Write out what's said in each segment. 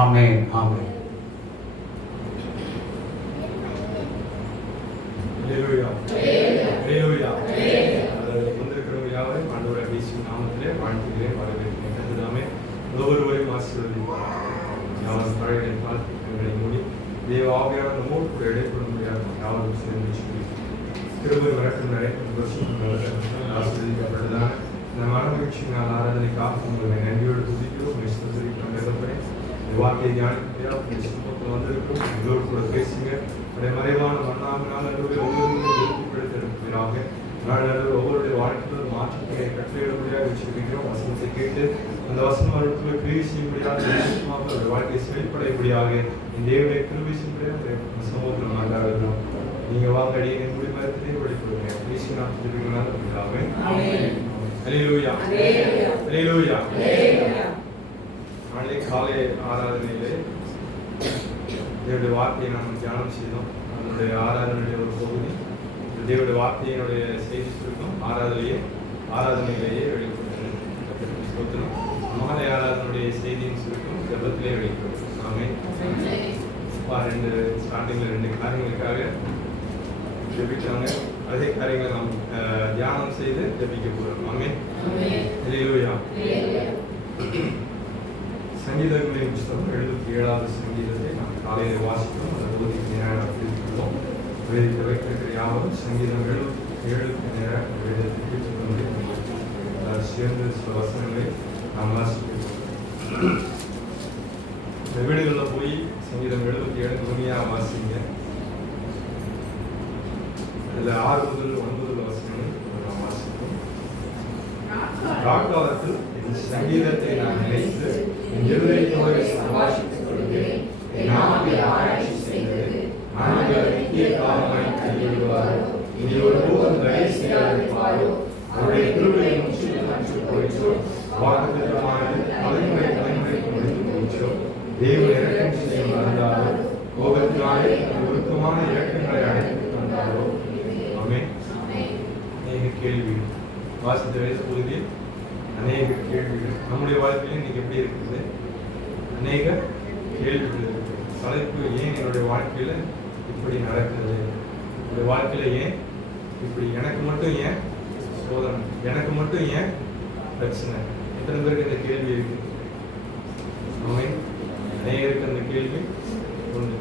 ஆமென். ஆமென். ஹல்லேலூயா. ஹல்லேலூயா. வந்திருக்கிறவங்க யாவரையும் ஆண்டவருடைய இயேசுவின் நாமத்திலே வாழ்த்துகிறேன், வரவேற்கிறேன். கர்த்தர் ஒவ்வொருவரையும் ஆசீர்வதிப்பார். யாவரும் பழைய பார்த்துகளை மூடி தேவ ஆவியானவர் நம்மோடு கூட இடைப்பட முடியாது. யாவரும் சேர்ந்து சொல்லி கிருபை வழக்கம் ஆசீர்வதிக்கப்பட்டதான இந்த மனமகிழ்ச்சி நாள் ஆராதனைக்காக உங்களை நன்றியோடு துதிக்கிறோம். நினைக்கிறேன் வார்த்தையை தியானிக்கிறோம். சமூகத்தில் வந்திருக்கிறோம். எங்களோடு கூட பேசுங்க. அதே மறைவான மண்ணாமினால் திருப்திப்படுத்திருக்கிறாங்க. ஒவ்வொருடைய வாழ்க்கையில் மாற்றத்தை கட்டளையிடும்படியாக வச்சிருக்கிறோம். வசனத்தை கேட்டு அந்த வசனம் அவர்களுக்குள்ள கிரியை செய்யும்படியாக வாழ்க்கையை செயல்படையபடியாக இந்த தேவனை கிருபை செய்யும்படியாக சமூகத்தில் நாங்கள் நீங்க வாங்க அடியை கூடி மரத்திலே வெளிப்படுங்க. பேசி நான் சொல்லிருக்கீங்களாவே. ஹல்லேலூயா. ஹல்லேலூயா. நாளை காலை ஆராதனையிலே தேவனுடைய வார்த்தையை நாம் தியானம் செய்தோம். அதனுடைய ஆராதனையுடைய ஒரு பகுதி தேவனுடைய வார்த்தையினுடைய செய்தி சுருக்கம் ஆராதனையிலேயே வெளிப்படுத்தணும். மாலை ஆராதனுடைய செய்தியின் சுருக்கம் ஜெபத்திலே வெளிப்படுத்தும். ஆமென். ரெண்டு ஸ்டார்டிங்ல 2 காரியங்களுக்காக ஜெபிச்சாங்க. அதே காரியங்களை நாம் தியானம் செய்து ஜெபிக்க போறோம். ஆமென். ஹல்லேலூயா. சங்கீதங்களின் புத்தகம் 77வது சங்கீதத்தை நாம் காலையில் வாசிக்கிறோம். அந்த பகுதிக்கு நேராக பிரித்துள்ளோம். வைத்திருக்கிற யாவரும் சங்கீதம் 77க்கு நேராக சேர்ந்து சில வசனங்களை நாம் வாசிக்கிறோம். இந்த வீடுகளில் போய் சங்கீதம் 77 துணியாக வாசிங்க. அதில் 6 முதல் 9 வசனங்கள் நாம் வாசிக்கிறோம். ராக்காலத்தில் இந்த சங்கீதத்தை நான் நினைத்து என் இருதயத்தோடு சம்பாஷித்துக் கொள்கிறேன். என் நாவில் ஆராய்ச்சி செய்தது ஆனவர் நித்திய காலமாய் கைவிடுவாரோ, இனி ஒருபோதும் தயவு செய்யாதிருப்பாரோ, அவருடைய கிருபை முற்றிலும் அற்று போயிற்றோ, வாக்குத்தத்தமானது தலைமுறை தலைமுறைக்கு முடிந்து போயிற்றோ, தேவன் இரக்கம் செய்ய மறந்தாரோ, கோபத்தினாலே உருக்கமான இரக்கங்களை அழைத்து தந்தாரோ. ஆமென். அநேக கேள்விகள் வாசித்த வேத பகுதியில் அநேக கேள்விகள் நம்முடைய வாழ்க்கையில் இன்னைக்கு எப்படி இருக்குது? அநேக கேள்விகள் இருக்கு. தலைப்பு ஏன் என்னுடைய வாழ்க்கையில இப்படி நடக்குது? என்னுடைய வாழ்க்கையில ஏன் இப்படி? எனக்கு மட்டும் ஏன் சோதனை? எனக்கு மட்டும் ஏன் பிரச்சனை? எத்தனை பேருக்கு இந்த கேள்வி இருக்கு? அநேகருக்கு அந்த கேள்வி உண்டு.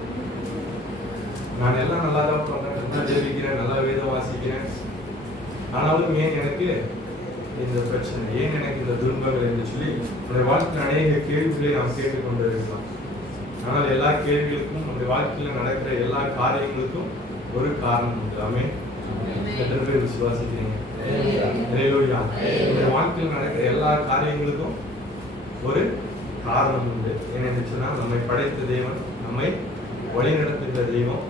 நான் எல்லாம் நல்லா தான் பண்றேன், நல்லா ஜெபிக்கிறேன், நல்லா வேதம் வாசிக்கிறேன், ஆனாலும் ஏன் எனக்கு இந்த பிரச்சனை, ஏன் எனக்கு இந்த துன்பங்கள் என்று சொல்லி நம்முடைய வாழ்க்கையில் அநேக கேள்விகளை நாம் கேட்டுக்கொண்டு இருக்கலாம். ஆனால் எல்லா கேள்விகளுக்கும் நம்முடைய வாழ்க்கையில் நடக்கிற எல்லா காரியங்களுக்கும் ஒரு காரணம் உண்டு. ஆமென். எத்தனை பேர் விசுவாசிக்கிறீங்க? ஹல்லேலூயா. நம்முடைய வாழ்க்கையில் நடக்கிற எல்லா காரியங்களுக்கும் ஒரு காரணம் உண்டு. ஏனென்று சொன்னால் நம்மை படைத்த தெய்வம், நம்மை வழிநடத்துகிற தெய்வம்,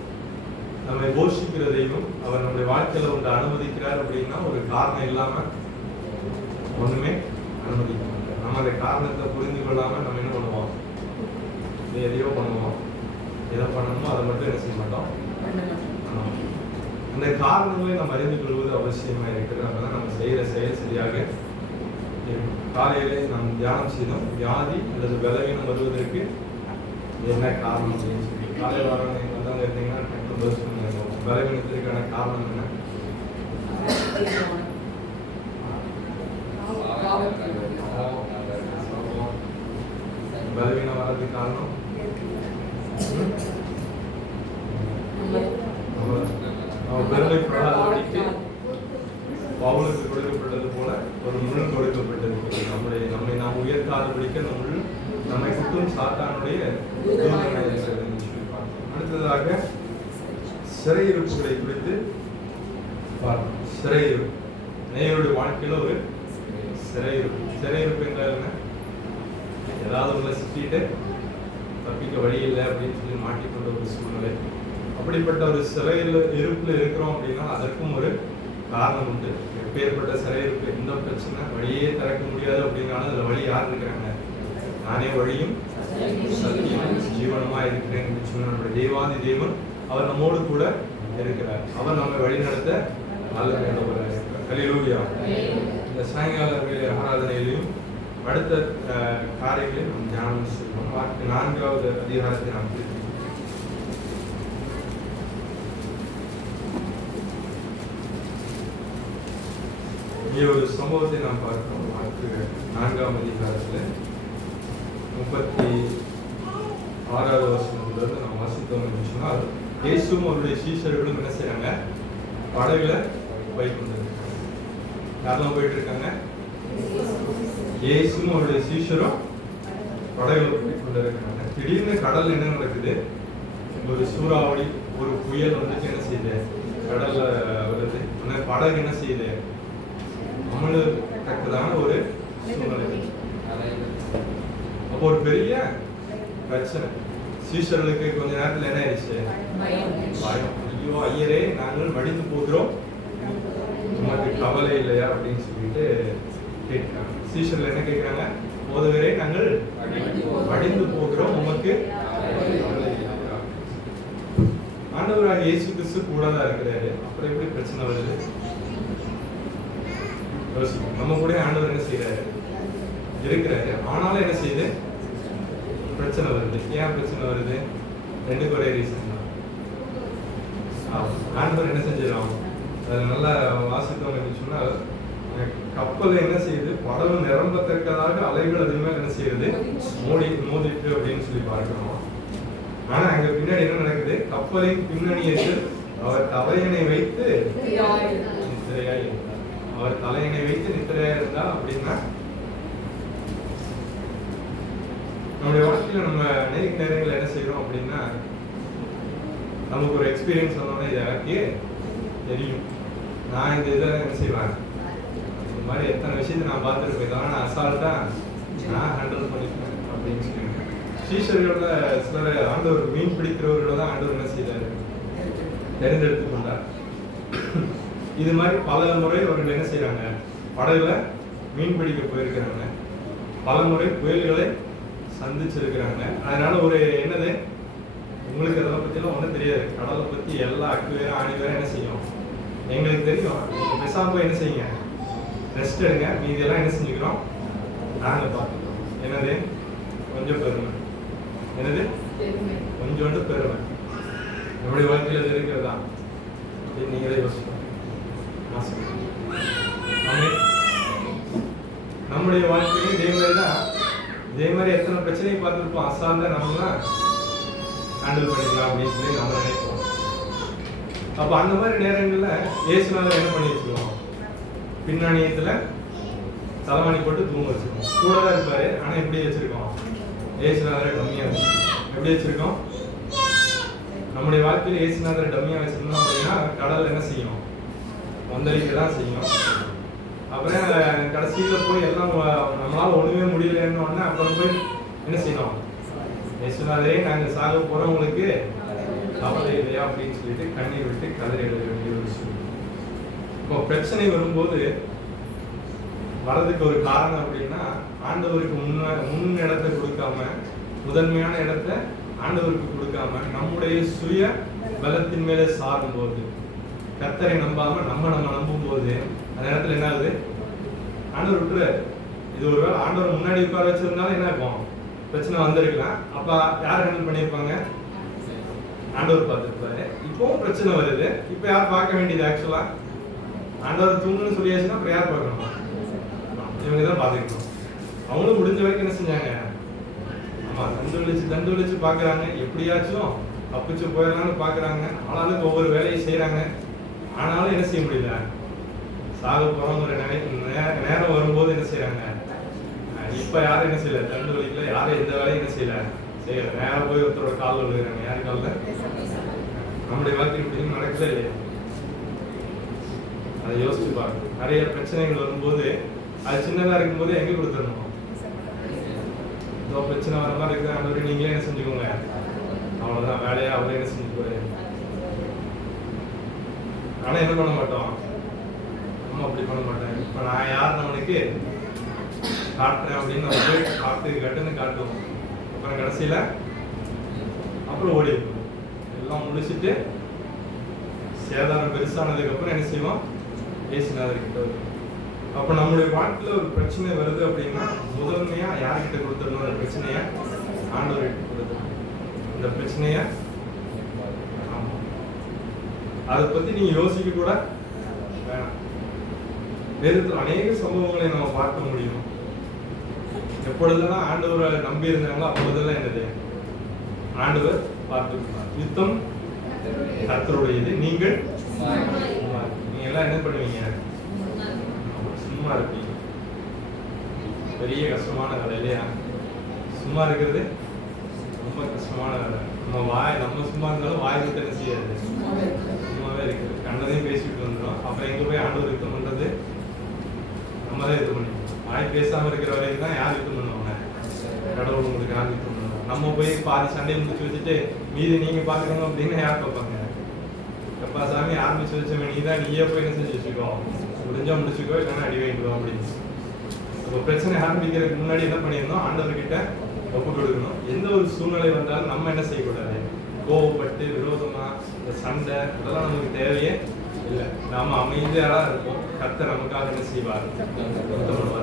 நம்மை போஷிக்கிற தெய்வம், அவர் நம்முடைய வாழ்க்கையில ஒன்று அனுமதிக்கிறார் அப்படின்னா ஒரு காரணம் இல்லாம ஒண்ணுமே அனுமதிக்க மாட்டார். நம்ம அந்த காரணத்தை புரிந்து கொள்ளாம நம்ம என்ன பண்ணுவோம்? எதையோ பண்ணுவோம். எதை பண்ணணுமோ அதை மட்டும் என்ன செய்ய மாட்டோம். அந்த காரணங்களை நம்ம அறிந்து கொள்வது அவசியமா இருக்கிறது. அப்பதான் நம்ம செய்யற செயல் சரியாக இருக்கும். காலையிலே நாம் தியானம் செய்தோம். வியாதி அல்லது பலவீனம் வருவதற்கு என்ன காரணம் அப்படின்னு சொல்லி காலையில் வரவங்க வந்தவங்க இருந்தீங்கன்னா பலவீனத்திற்கான காரணம் என்ன? பலவீனம் வர்றதுக்கு காரணம் பெருமைப்படாதபடிக்கு பவுலுக்கு கொடுக்கப்பட்டது போல ஒரு முள் கொடுக்கப்பட்டது. நம்மை நாம் உயர்த்தாதபடிக்கு அந்த முள் நம்மை சுற்றும் சாத்தானுடைய அடுத்ததாக சிறையிருப்புகளை குறித்து பார்ப்போம். சிறையிருப்பு நேயருடைய வாழ்க்கையில ஒரு சிறையிருப்பு என்றால் என்ன? ஏதாவது உள்ள சிக்கிட்டு தப்பிக்க வழி இல்லை அப்படின்னு சொல்லி மாட்டிக்கொண்ட ஒரு சூழ்நிலை. அப்படிப்பட்ட ஒரு சிறையில் இருப்புல இருக்கிறோம் அப்படின்னா அதற்கும் ஒரு காரணம் உண்டு. எப்பேற்பட்ட சிறையிருப்பு, எந்த பிரச்சனை, வழியே திறக்க முடியாது அப்படின்னாலும் அதுல வழி யார் இருக்கிறாங்க? நானே வழியும் சத்தியமும் ஜீவனமா இருக்கிறேன் என்று சொன்ன நம்முடைய தேவாதி தேவன் அவர் நம்மோடு கூட இருக்கிறார். அவர் நம்மை வழி நடத்த நல்ல இருக்கிறார். ஹல்லேலூயா. இந்த சாயங்கால ஆராதனையிலையும் அடுத்த காரியங்களை நாம் தியானம் செய்வோம். 4வது அதிகாரத்தை நாம் திருப்பி இங்கே ஒரு சம்பவத்தை நாம் பார்க்கிறோம். 4ஆம் அதிகாரத்தில் 36வது வசனத்திலிருந்து நாம் வாசித்தோம் சொன்னால், இயேசுவும் அவருடைய சீஷர்களும் என்ன செய்யறாங்க? படகுல போய் கொண்டிருக்காங்க. யாரெல்லாம் போயிட்டு இருக்காங்க? இயேசுவும் அவருடைய சீஷரும் படகுல போய் கொண்டிருக்காங்க. திடீர்னு கடல் என்ன நடக்குது? ஒரு சூறாவளி, ஒரு புயல் வந்துட்டு என்ன செய்யுது? கடல்ல வருது. ஆனா படகு என்ன செய்யுது? அமலத்தக்கதான ஒரு சூழ்நிலை. அப்போ ஒரு பெரிய பிரச்சனை. சீஷர்களுக்கு கொஞ்ச நேரத்துல என்ன ஆயிடுச்சு? பயம். ஐயோ ஐயரே, நாங்கள் மடிந்து போகிறோம், உமக்கு கவலை இல்லையா அப்படின்னு சொல்லிட்டு கேட்கிறாங்க. சீஷர்கள் என்ன கேட்கிறாங்க? போதகரே, நாங்கள் மடிந்து போகிறோம், உமக்கு கவலை இல்லையா? ஆண்டவராக இயேசு கிறிஸ்து கூட தான் இருக்கிறாரு, அப்புறம் எப்படி பிரச்சனை வருது? நம்ம கூட ஆண்டவர் என்ன செய்யறாரு? இருக்கிறாரு. ஆனாலும் என்ன செய்யுது? பிரச்சனை வருது. ஏன் பிரச்சனை வருது? 2 ஒரே ரீசன் தான். ஆண்டவர் என்ன செஞ்சிடும்? அதை நல்லா வாசித்தோம் என்று சொன்னால், கப்பல் என்ன செய்யுது? படகு நிரம்பத்தக்கதாக அலைகள் அதுமே என்ன செய்யுது? மோதிட்டு அப்படின்னு சொல்லி பார்க்கணும். ஆனா அங்க பின்னாடி என்ன நடக்குது? கப்பலின் பின்னணியில் அவர் தலையணை வைத்து நித்திரையாய் இருந்தார். அவர் தலையணை வைத்து நித்திரையா இருந்தா அப்படின்னா, நம்முடைய வாழ்க்கையில நம்ம அநேக நேரங்கள் என்ன செய்யறோம் அப்படின்னா, நமக்கு ஒரு எக்ஸ்பீரியன்ஸ் வந்தோம்னா இது எனக்கே தெரியும், நான் இந்த இதை என்ன செய்வேன், இந்த மாதிரி எத்தனை விஷயத்தை நான் பார்த்துருப்பேன், இதெல்லாம் நான் அசால்ட்டா நான் ஹேண்டில் பண்ணிப்பேன் அப்படின்னு சொல்லி. சீஷர்களோட சிலர் ஆண்டவர் மீன் பிடிக்கிறவர்களோட தான் ஆண்டவர் என்ன செய்தார்? தெரிந்தெடுத்து கொண்டார். இது மாதிரி பல முறை அவர்கள் என்ன செய்யறாங்க? படகுல மீன் பிடிக்க போயிருக்கிறாங்க. பல முறை புயல்களை சந்திச்சிருக்கிறாங்க. அதனால ஒரு என்னது, உங்களுக்கு அதை பத்தியெல்லாம் ஒன்றும் தெரியாது. கடலை பத்தி எல்லா அக்கு வேற ஆணி வேற என்ன செய்யும் எங்களுக்கு தெரியும். நீங்க பெசாம போய் என்ன செய்யுங்க? ரெஸ்ட் எடுங்க. மீதியெல்லாம் என்ன செஞ்சுக்கிறோம்? நாங்கள் பார்த்துக்கிறோம். என்னது? கொஞ்சம் பெருமை. என்னது? கொஞ்சோண்டு பெருமை. நம்முடைய வாழ்க்கையில் இருக்கிறதா? நீங்களே யோசிக்கணும். நம்முடைய வாழ்க்கையிலும் இதே மாதிரி தான். இதே மாதிரி எத்தனை பிரச்சனையை பார்த்துருப்போம். அசால்ட்டா நம்மளாம் ஹேண்டில் பண்ணிக்கலாம் அப்படின்னு சொல்லி நம்ம நினைப்போம். அப்ப அந்த மாதிரி நேரங்கள்ல இயேசுநாதர் என்ன பண்ணி வச்சுக்கோம்? பின்னணியத்துல தலைவாணி போட்டு தூங்க வச்சிருக்கோம். கூட தான் இருப்பாரு, ஆனா எப்படி வச்சிருக்கோம்? இயேசுநாதரை டம்மியா வச்சிருக்கோம். எப்படி வச்சிருக்கோம்? நம்முடைய வாழ்க்கையில இயேசுநாதரை டம்மியா வச்சிருந்தோம் அப்படின்னா கடல் என்ன செய்யும்? வந்தளிக்க தான் செய்யும். அப்புறம் கடைசியில போய் எல்லாம் நம்மளால ஒண்ணுமே முடியலன்னு உடனே அப்புறம் போய் என்ன செய்யணும்? இயேசுநாதரே, நாங்க சாக போறோம், உங்களுக்கு கவலை இல்லையா அப்படின்னு சொல்லிட்டு கண்ணீர் விட்டு கதறி எழுத வேண்டிய ஒரு சூழ்நிலை. இப்போ பிரச்சனை வரும்போது வரதுக்கு ஒரு காரணம் அப்படின்னா, ஆண்டவருக்கு முன் இடத்தை கொடுக்காம, முதன்மையான இடத்தை ஆண்டவருக்கு கொடுக்காம, நம்முடைய சுய பலத்தின் மேலே சாரும் போது, கர்த்தரை நம்பாம நம்ம நம்பும் போது அந்த இடத்துல என்ன ஆகுது? ஆண்டவர் விட்டுறாரு. இது ஒருவேளை ஆண்டவர் முன்னாடி உட்கார வச்சிருந்தாலும் என்ன இருக்கும்? பிரச்சனை வந்திருக்கலாம். அப்ப யார் ஹேண்டில் பண்ணியிருப்பாங்க? ஆண்டவர் பார்த்துருப்பாரு. இப்பவும் பிரச்சனை வருது. இப்ப யார் பார்க்க வேண்டியது? ஆக்சுவலா ஆண்டவர் தூங்குன்னு சொல்லியாச்சுன்னா அப்புறம் யார் பார்க்கணும்? இவங்க தான் பார்த்துக்கணும். அவங்களும் முடிஞ்ச வரைக்கும் என்ன செஞ்சாங்க? ஆமா, தண்டு வலிச்சு பாக்குறாங்க. எப்படியாச்சும் தப்பிச்சு போயிடலாம்னு பாக்குறாங்க. ஆளாளுக்கு ஒவ்வொரு வேலையை செய்யறாங்க. ஆனாலும் என்ன செய்ய முடியல? சாக போறோங்கிற நேரம் வரும்போது என்ன செய்யறாங்க? இப்ப யாரும் என்ன செய்யல? தண்டு வலிக்கல. யாரும் எந்த வேலையும் என்ன செய்யல? செய்யல. நேரம் போய் ஒருத்தரோட காலில் விழுகிறாங்க. யாரு காலில்? நம்முடைய வாழ்க்கை இப்படி நடக்கல இல்லையா? அதை யோசிச்சு பாருங்க. நிறைய பிரச்சனைகள் வரும்போது அது சின்னதா இருக்கும்போது எங்க கொடுத்துடணும்? பிரச்சனை வர மாதிரி இருக்கு, ஆண்டவரே நீங்களே என்ன செஞ்சுக்கோங்க, அவ்வளவுதான் வேலையா அவரே என்ன செஞ்சு போறாரு. ஆனா என்ன பண்ண மாட்டோம்? நம்ம அப்படி பண்ண மாட்டேன். இப்ப நான் யார் நம்மளுக்கு காட்டுறேன் அப்படின்னு நம்ம போய் கட்டுன்னு காட்டுவோம். அப்புறம் கடைசியில அப்புறம் ஓடி இருக்கும். எல்லாம் முடிச்சுட்டு சேதாரம் பெருசானதுக்கு அப்புறம் என்ன செய்வோம்? இயேசுநாதர் கிட்ட வரும். அப்ப நம்மளுடைய வாழ்க்கையில ஒரு பிரச்சனை வருது அப்படின்னா முதன்மையா யார்கிட்ட கொடுத்துடணும்? அந்த பிரச்சனைய ஆண்டவர்கிட்ட கொடுத்துடணும். இந்த பிரச்சனைய அதை பத்தி நீங்க யோசிக்க கூட வேணாம். வேதத்தில் அநேக சம்பவங்களை நம்ம பார்க்க முடியும். எப்பொழுதெல்லாம் ஆண்டவரை நம்பி இருந்தாங்களோ அப்பொழுதெல்லாம் என்னது? ஆண்டவர் பார்த்துருப்பார். யுத்தம் கர்த்தருடையது, நீங்கள் எல்லாம் என்ன பண்ணுவீங்க? சும்மா இருப்பீங்க. பெரிய கஷ்டமான வேலை இல்லையா? சும்மா இருக்கிறது ரொம்ப கஷ்டமான வேலை. நம்ம சும்மா இருந்தாலும் வாய் விட்டு என்ன செய்யாது? சும்மாவே இருக்குது. கண்டதையும் பேசிட்டு வந்துடும். அப்புறம் எங்க போய் ஆண்டவர் யுத்தம் பண்றது? நம்ம தான் யுத்தம் பண்ணுவோம். வாய் பேசாம இருக்கிற வரைக்கும் தான் யார் யுத்தம் பண்ணுவாங்க? கடவுள் உங்களுக்கு யார் யுத்தம் பண்ணுவாங்க? நம்ம போய் பாதி சண்டையை முடிச்சு வச்சுட்டு மீதி நீங்க பாக்குறோம் அப்படின்னு யார் பார்ப்பாங்க? எப்பா சாமி ஆரம்பிச்சு வச்சவன் நீயே போய் என்ன செஞ்சு வச்சுக்கோ, முடிஞ்சா முடிச்சுக்கோ, இல்லைன்னா அடி வாங்கிக்கோ அப்படின்னு. இப்போ பிரச்சனை ஆரம்பிக்கிறதுக்கு முன்னாடி என்ன பண்ணியிருந்தோம்? ஆண்டவர்கிட்ட ஒப்பு கொடுக்கணும். எந்த ஒரு சூழ்நிலை வந்தாலும் நம்ம என்ன செய்யக்கூடாது? கோவப்பட்டு விரோதமா இந்த சண்டை அதெல்லாம் நமக்கு தேவையே இல்லை. நாம அமைதியாக இருப்போம். கர்த்தர் நமக்காக என்ன செய்வார்?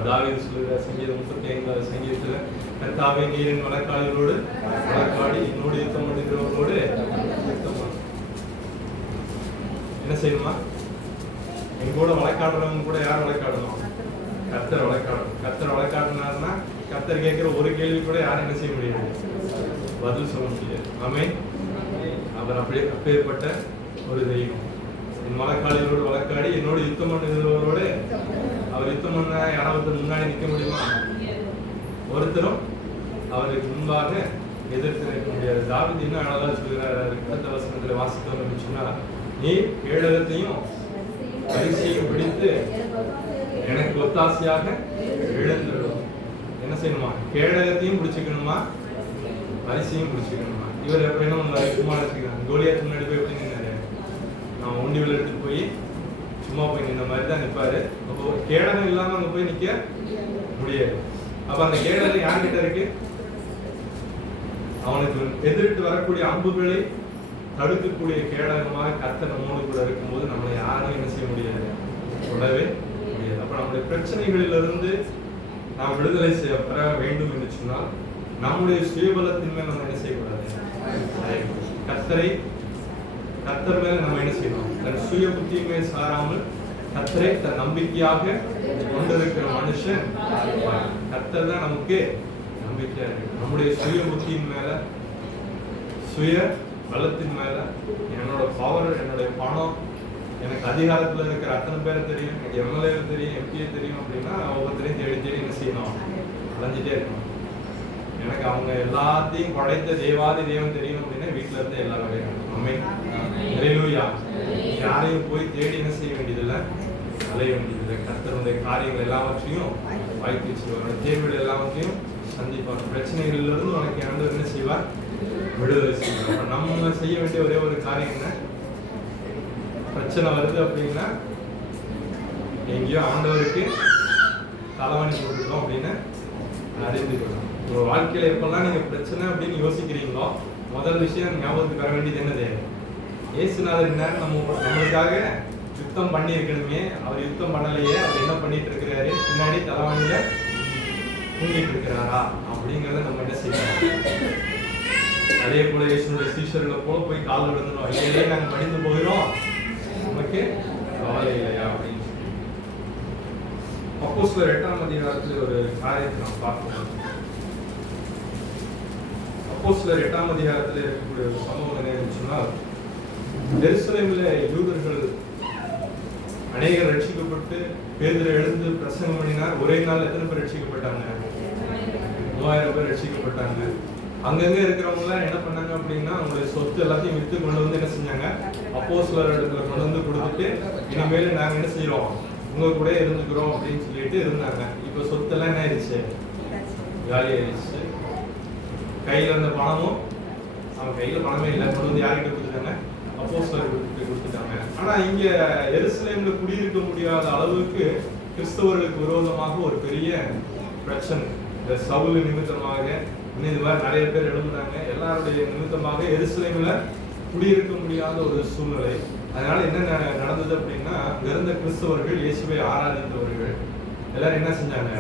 தாவீது சொல்லுற சங்கீதம் 35வது சங்கீதத்துல, கர்த்தாவே நீரின் வழக்காளிகளோடு வழக்காடி என்னோடு யுத்தம் பண்ணுகிறவர்களோடு யுத்தம் என்ன செய்யணுமா? எங்கூட வழக்காடுறவங்க கூட யார் வழக்காடணும்? கர்த்தர் வழக்காடணும். கர்த்தர் வழக்காடினாருன்னா கர்த்தர் கேட்கிற ஒரு கேள்வி கூட யாரும் என்ன செய்ய முடியாது? பதில் சொல்ல முடியாது. ஆமென். அவர் அப்பேற்பட்ட ஒரு தெய்வம். என் வழக்காளிகளோடு வழக்காடி என்னோட யுத்தம் பண்ணுகிறவரோடு அவர் யுத்தம் பண்ண யாராவது முன்னாடி நிற்க முடியுமா? ஒருத்தரும் அவருக்கு முன்பாக எதிர்த்து நிற்க முடியாது. தாவீது இன்னும் அழகா சொல்கிறார். அடுத்த வசனத்துல வாசித்தோம் அப்படின்னு சொன்னா, நீ கேடகத்தையும் பரிசையும் பிடித்து எனக்கு ஒத்தாசையாக எழுந்துடும். என்ன செய்யணுமா? கேடகத்தையும் பிடிச்சுக்கணுமா, பரிசையும் பிடிச்சுக்கணுமா? இவர் எப்படின்னா சும்மா வச்சுக்கிறாங்க. கோலியாத் முன்னாடி போய் எப்படி நின்னாரு? நான் ஒண்டி வில எடுத்துட்டு போய் சும்மா போய் நின்ன மாதிரி தான் நிற்பாரு. அப்போ கேடகம் இல்லாம அங்க போய் நிக்க முடியாது. அப்ப அந்த கேடகம் யார்கிட்ட இருக்கு? அவனுக்கு எதிர்த்து வரக்கூடிய அம்புகளை தடுக்கக்கூடிய கேடகமாக கர்த்தர் நம்மோடு கூட இருக்கும்போது நம்மளை யாரும் என்ன செய்ய முடியாது? தொடவே முடியாது. அப்ப நம்முடைய பிரச்சனைகளிலிருந்து நாம் விடுதலை பெற வேண்டும் என்று சொன்னால் நம்முடைய சுயபலத்தின் மேல் நம்ம என்ன செய்யக்கூடாது? கர்த்தர் மேல நம்ம என்ன செய்யணும்? தன் சுய புத்தியின் மேல் சாராமல் கர்த்தரை தன் நம்பிக்கையாக கொண்டிருக்கிற மனுஷன் கர்த்தர் தான் நமக்கு நம்பிக்கையா இருக்கு. நம்முடைய சுய புத்தியின் மேல, சுய பலத்தின் மேல, என்னோட பவர், என்னுடைய பணம், எனக்கு அதிகாரத்துல இருக்கிற அத்தனை பேரை தெரியும், எம்எல்ஏ தெரியும், எம்பிஏ தெரியும் அப்படின்னா ஒவ்வொருத்தரையும் தேடி தேடி என்ன செய்யணும்? அலைஞ்சிட்டே இருக்கணும். எனக்கு அவங்க எல்லாத்தையும் படைத்த தேவாதி தேவன் தெரியும் அப்படின்னா வீட்டுல இருந்து எல்லா வேலையும் யாரையும் போய் தேடி என்ன செய்ய வேண்டியதில்லை, அலைய வேண்டியதில்லை. கர்த்தருடைய காரியங்கள் எல்லாவற்றையும் வாய்ப்பு வச்சிருவாங்க. தேவைகள் எல்லாவற்றையும் சந்திப்பாங்க. பிரச்சனைகள்ல இருந்து உனக்கு ஆண்டவர் என்ன செய்வார்? விடுதலை செய்வார். நம்ம செய்ய வேண்டிய ஒரே ஒரு காரியம் என்ன? பிரச்சனை வருது அப்படின்னா எங்கேயோ ஆண்டவருக்கு தலைவணி கொடுத்துட்டோம் அப்படின்னு அறிந்துக்கணும். உங்க வாழ்க்கையில எப்பெல்லாம் நீங்க பிரச்சனை அப்படின்னு யோசிக்கிறீங்களோ முதல் விஷயம் ஞாபகத்துக்கு வர வேண்டியது என்னது? இயேசுநாதர் என்ன நம்மளுக்காக யுத்தம் பண்ணி இருக்கணுமே, அவர் யுத்தம் பண்ணலையே, அவர் என்ன பண்ணிட்டு இருக்கிறாரு? பின்னாடி தலைவணியில தூங்கிட்டு இருக்கிறாரா அப்படிங்கறத நம்ம என்ன செய்யணும்? அதே போல இயேசுனுடைய சீஷர்களை போல போய் கால் விழுந்தோம், ஐயே நாங்க மடிந்து போகிறோம், நமக்கு கவலை இல்லையா அப்படின்னு. அப்போஸ்தலர் 8ஆம் அதிகாரத்துல ஒரு காரியத்தை நாம் பார்க்கணும். அப்போஸ்தலர் 8ஆம் அதிகாரத்துல இருக்கக்கூடிய ஒரு சம்பவம் என்னன்னு சொன்னால், எருசலேமில் யூதர்கள் அநேகர் ரட்சிக்கப்பட்டு பேதுரு எழுந்து பிரசங்கம் பண்ணினார். ஒரே நாள் எத்தனை பேர் ரட்சிக்கப்பட்டாங்க? 3000 பேர் ரட்சிக்கப்பட்டாங்க. அங்கங்க இருக்கிறவங்க என்ன பண்ணாங்க அப்படின்னா அவங்களுடைய சொத்து எல்லாத்தையும் வித்து கொண்டு வந்து என்ன செஞ்சாங்க? அப்போஸ்தலர் இடத்துல கொண்டு வந்து கொடுத்துட்டு, இனிமேல் நாங்க என்ன செய்யறோம்? உங்க கூட இருந்துக்கிறோம் அப்படின்னு சொல்லிட்டு இருந்தாங்க. இப்ப சொத்தெல்லாம் என்ன ஆயிடுச்சு? காலி ஆயிடுச்சு. கையில இருந்த பணமும், அவன் கையில பணமே இல்லை, கொண்டு வந்து யார்கிட்ட கொடுத்துட்டாங்க? அப்போஸ்தலருக்கு கொடுத்துட்டாங்க. ஆனா இங்க எருசலேம்ல குடியிருக்க முடியாத அளவுக்கு கிறிஸ்தவர்களுக்கு விரோதமாக ஒரு பெரிய பிரச்சனை. இந்த சவுல் நிமித்தமாக இன்னும் இது மாதிரி நிறைய பேர் எழுதுனாங்க. எல்லாருடைய நிமித்தமாக எருசலேம்ல குடியிருக்க முடியாத ஒரு சூழ்நிலை. அதனால என்ன நடந்தது அப்படின்னா, இங்க இருந்த கிறிஸ்தவர்கள், இயேசுவை ஆராதித்தவர்கள் எல்லாரும் என்ன செஞ்சாங்க?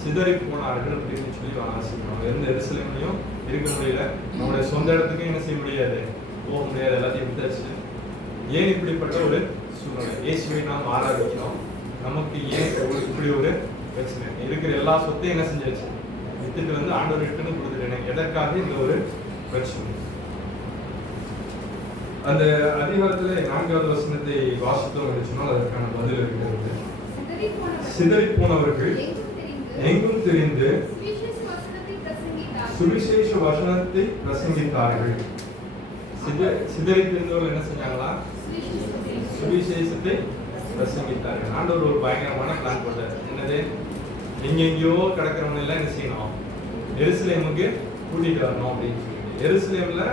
சிதறி போனார்கள் அப்படின்னு சொல்லி வாசிக்கிறோம். எந்த எருசலேம்லையும் இருக்க முடியல, நம்மளுடைய சொந்த இடத்துக்கும் என்ன செய்ய முடியாது, போக முடியாது, எல்லாத்தையும் விட்டாச்சு. ஏன் இப்படிப்பட்ட ஒரு சூழ்நிலை? இயேசுவை நாம் ஆராதிக்கிறோம், நமக்கு ஏன் இப்படி ஒரு பிரச்சனை? இருக்கிற எல்லா சொத்தையும் என்ன செஞ்சாச்சு, வித்துட்டு வந்து ஆண்டவர் ரிட்டர்ன் கொடுத்துட்டேன். எதற்காக இந்த ஒரு பிரச்சனை? அந்த அதிகாரத்துல 4வது வசனத்தை வாசித்தோம் என்று சொன்னால் அதற்கான பதில் இருக்கிறது. சிதறி போனவர்கள் எங்கும் தெரிந்து சுவிசேஷ வசனத்தை பிரசங்கித்தார்கள். சிதறி தெரிந்தவர்கள் என்ன செஞ்சாங்களா? சுவிசேஷத்தை பிரசங்கித்தார்கள். ஆண்டவர் ஒரு பயங்கரமான பிளான் போட்டார். என்னது? எங்கெங்கயோ கிடக்கிறவங்க எல்லாம் என்ன செய்யணும்? எருசலேமுக்கு கூட்டிட்டு வரணும் அப்படின்னு சொல்லிட்டு எருசலேம்ல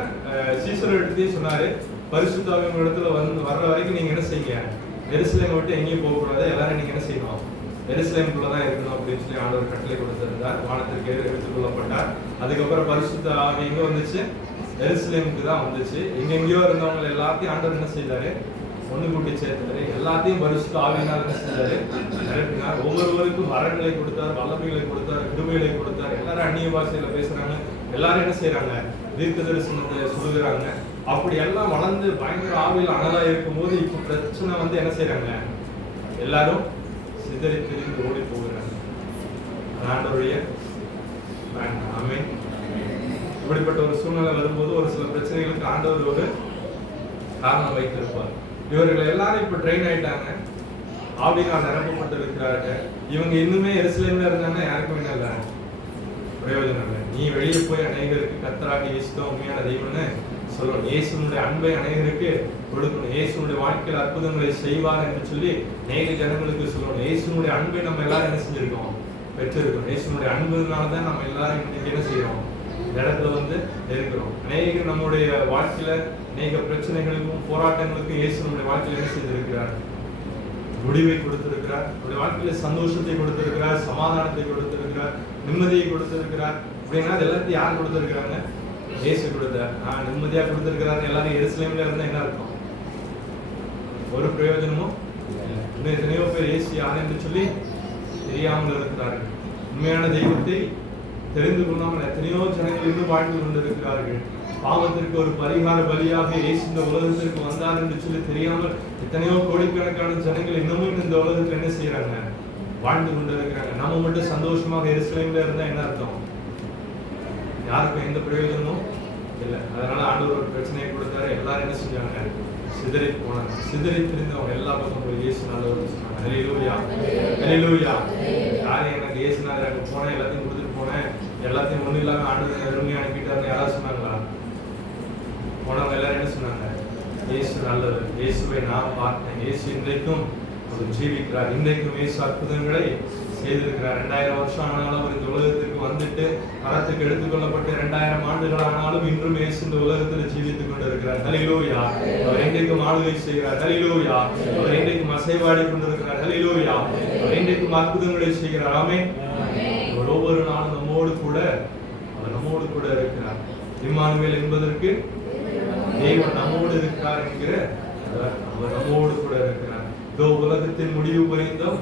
சீசர் எடுத்தே சொன்னாரு, பரிசுத்தாவி உங்க இடத்துல வர்ற வரைக்கும் நீங்க என்ன செய்யுங்க, எருசலேமை விட்டு எங்கேயும் போக கூடாது, எல்லாரும் நீங்க என்ன செய்யணும், எருசலேமுக்குள்ளதான் இருக்கணும் அப்படின்னு சொல்லி ஆண்டவர் கட்டளை கொடுத்திருந்தார். வானத்திற்கு எடுத்துக் கொள்ளப்பட்டார். அதுக்கப்புறம் பரிசுத்த ஆவி எங்க வந்துச்சு? எருசலேமுக்கு தான் வந்துச்சு. எங்கெங்கயோ இருந்தவங்க எல்லாத்தையும் ஆண்டவர் என்ன செய்தாரு? ஒண்ணு கூட்டி சேர்த்தாரு. எல்லாத்தையும் பரிசுத்த ஆவியினால் என்ன செஞ்சாரு? நிரப்பினார். ஒவ்வொருவருக்கும் வரங்களை கொடுத்தார், வல்லமைகளை கொடுத்தார், கிருபைகளை கொடுத்தார். எல்லாரும் அந்நிய பாஷையில பேசுறாங்க, எல்லாரும் என்ன செய்யறாங்க? தீர்க்க தரிசனத்தை சொல்லுகிறாங்க. அப்படி எல்லாம் வளர்ந்து பயங்கர ஆவியில் அனலா இருக்கும் போது இப்ப பிரச்சனை வந்து என்ன செய்யறாங்க? எல்லாரும் சிதறி திரிந்து ஓடி போகிறாங்க. ஆண்டவருடைய ஆமென். இப்படிப்பட்ட ஒரு சூழ்நிலை வரும்போது ஒரு சில பிரச்சனைகளுக்கு ஆண்டவர் ஒரு காரணம் வைத்திருப்பார். இவர்கள் எல்லாரும் இப்ப ட்ரெயின் ஆயிட்டாங்க, ஆவியினால் நிரப்பப்பட்டு இருக்கிறார்கள். இவங்க இன்னுமே எருசலேம்ல இருந்தாங்கன்னா யாருக்கும் என்ன இல்லை, பிரயோஜனம் இல்லை. நீ வெளியே போய் அநேகருக்கு கர்த்தராக இயேசு உண்மையான தெய்வம்னு சொல்லணும். இயேசுனுடைய அன்பை அநேகருக்கு கொடுக்கணும். இயேசுனுடைய வாழ்க்கையில் அற்புதங்களை செய்வார் என்று சொல்லி அநேக ஜனங்களுக்கு சொல்லணும். இயேசுனுடைய அன்பை நம்ம எல்லாரும் என்ன செஞ்சிருக்கோம்? பெற்றிருக்கோம். இயேசுனுடைய அன்புனாலதான் நம்ம எல்லாரும் இன்னைக்கு என்ன செய்யறோம்? இந்த இடத்துல வந்து இருக்கிறோம். அநேக நம்முடைய வாழ்க்கையில அநேக பிரச்சனைகளுக்கும் போராட்டங்களுக்கும் இயேசு நம்முடைய வாழ்க்கையில என்ன செய்திருக்கிறார்? முடிவை கொடுத்திருக்கிறார். நம்முடைய வாழ்க்கையில சந்தோஷத்தை கொடுத்திருக்கிறார், சமாதானத்தை கொடுத்திருக்கிறார், நிம்மதியை கொடுத்திருக்கிறார். அப்படின்னா எல்லாத்தையும் யார் கொடுத்திருக்கிறாங்க? இயேசு கொடுத்தார். நிம்மதியா கொடுத்திருக்கிறார். எல்லாரும் எருசலேம்ல இருந்தா என்ன இருக்கும்? ஒரு பிரயோஜனமும் இன்னும் எத்தனையோ பேர் இயேசு யார் என்று சொல்லி தெரியாமல் இருக்கிறார்கள். உண்மையான தெய்வத்தை தெரிந்து கொள்ளாமல் எத்தனையோ ஜனங்கள் இன்னும் வாழ்ந்து கொண்டிருக்கிறார்கள். பாவத்திற்கு ஒரு பரிகார பலியாக இயேசு இந்த உலகத்திற்கு வந்தார் என்று சொல்லி தெரியாமல் எத்தனையோ கோடிக்கணக்கான ஜனங்கள் இன்னமும் இந்த உலகத்துல என்ன செய்யறாங்க? வாழ்ந்து கொண்டிருக்கிறாங்க. நம்ம மட்டும் சந்தோஷமாக எருசலேம்ல இருந்தா என்ன அர்த்தம்? யாருக்கும் எந்த பிரயோஜனமும் இல்லை. அதனால ஆண்டவர் ஒரு பிரச்சனையை கொடுத்தாரு. எல்லாரும் என்ன செஞ்சாங்க? சிதறி போனாங்க. சிதறி திரிந்தவங்க எல்லா பக்கம் போய் இயேசு நல்லவர் சொன்னாங்க. ஹல்லேலூயா, ஹல்லேலூயா. யாரும் எனக்கு இயேசுநாதர் அங்க போனேன், எல்லாத்தையும் கொடுத்துட்டு போனேன், எல்லாத்தையும் ஒண்ணு இல்லாம ஆண்டவர் வெறுமையா அனுப்பிட்டாருன்னு யாராவது சொன்னாங்களா? போனவங்க எல்லாரும் என்ன சொன்னாங்க? இயேசு நல்லவர், இயேசுவை நான் பார்த்தேன், இயேசு இன்றைக்கும் ஜீவிக்கிறார், இன்றைக்கும் இயேசு அற்புதங்களை செய்திருக்கிறார். 2000 வருஷம் ஆனாலும் அவர் இந்த உலகத்திற்கு வந்துட்டு மரத்துக்கு எடுத்துக்கொள்ளப்பட்டு 2000 ஆண்டுகள் ஆனாலும் இன்றும் இயேசு இந்த உலகத்தில் ஜீவித்துக் கொண்டிருக்கிறார். ஹல்லேலூயா. அவர் இன்றைக்கும் ஆளுகை செய்கிறார். ஹல்லேலூயா. அவர் இன்றைக்கும் அசைவாடி கொண்டிருக்கிறார். ஹல்லேலூயா. அவர் இன்றைக்கும் அற்புதங்களை செய்கிறார். ஆமென். அவர் ஒவ்வொரு நாளும் நம்மோடு கூட இருக்கிறார். இம்மானுவேல் என்பதற்கு தேவன் நம்மோடு இருக்கிறார் என்கிற அவர் நம்மோடு கூட இருக்கிறார். இதோ உலகத்தின் முடிவு பரியந்தம்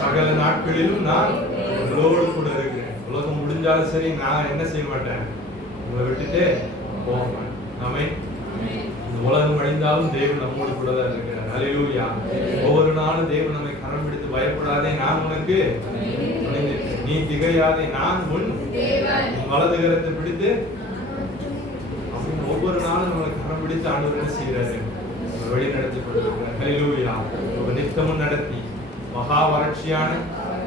சகல நாட்களிலும் நான் உங்களோடு கூட இருக்கிறேன். உலகம் முடிஞ்சாலும் சரி, நான் என்ன செய்ய மாட்டேன், உங்களை விட்டுட்டு போக மாட்டேன். ஆமென். இந்த உலகம் அழிந்தாலும் தேவன் நம்மோடு கூட தான் இருக்கிறார். ஹல்லேலூயா. ஒவ்வொரு நாளும் தேவன் நம்மை கரம் பிடித்து பயப்படாதே, நான் உனக்கு நீ திகையாதே, நான் உன் வலது கரத்தை பிடித்து அப்படின்னு ஒவ்வொரு நாளும் நம்மளை கரம் பிடித்து ஆண்டவர் என்ன செய்கிறாரு? வழி நடத்தி கொண்டிருக்கிறார். ஹல்லேலூயா. நித்தமும் நடத்தி மகா வறட்சியான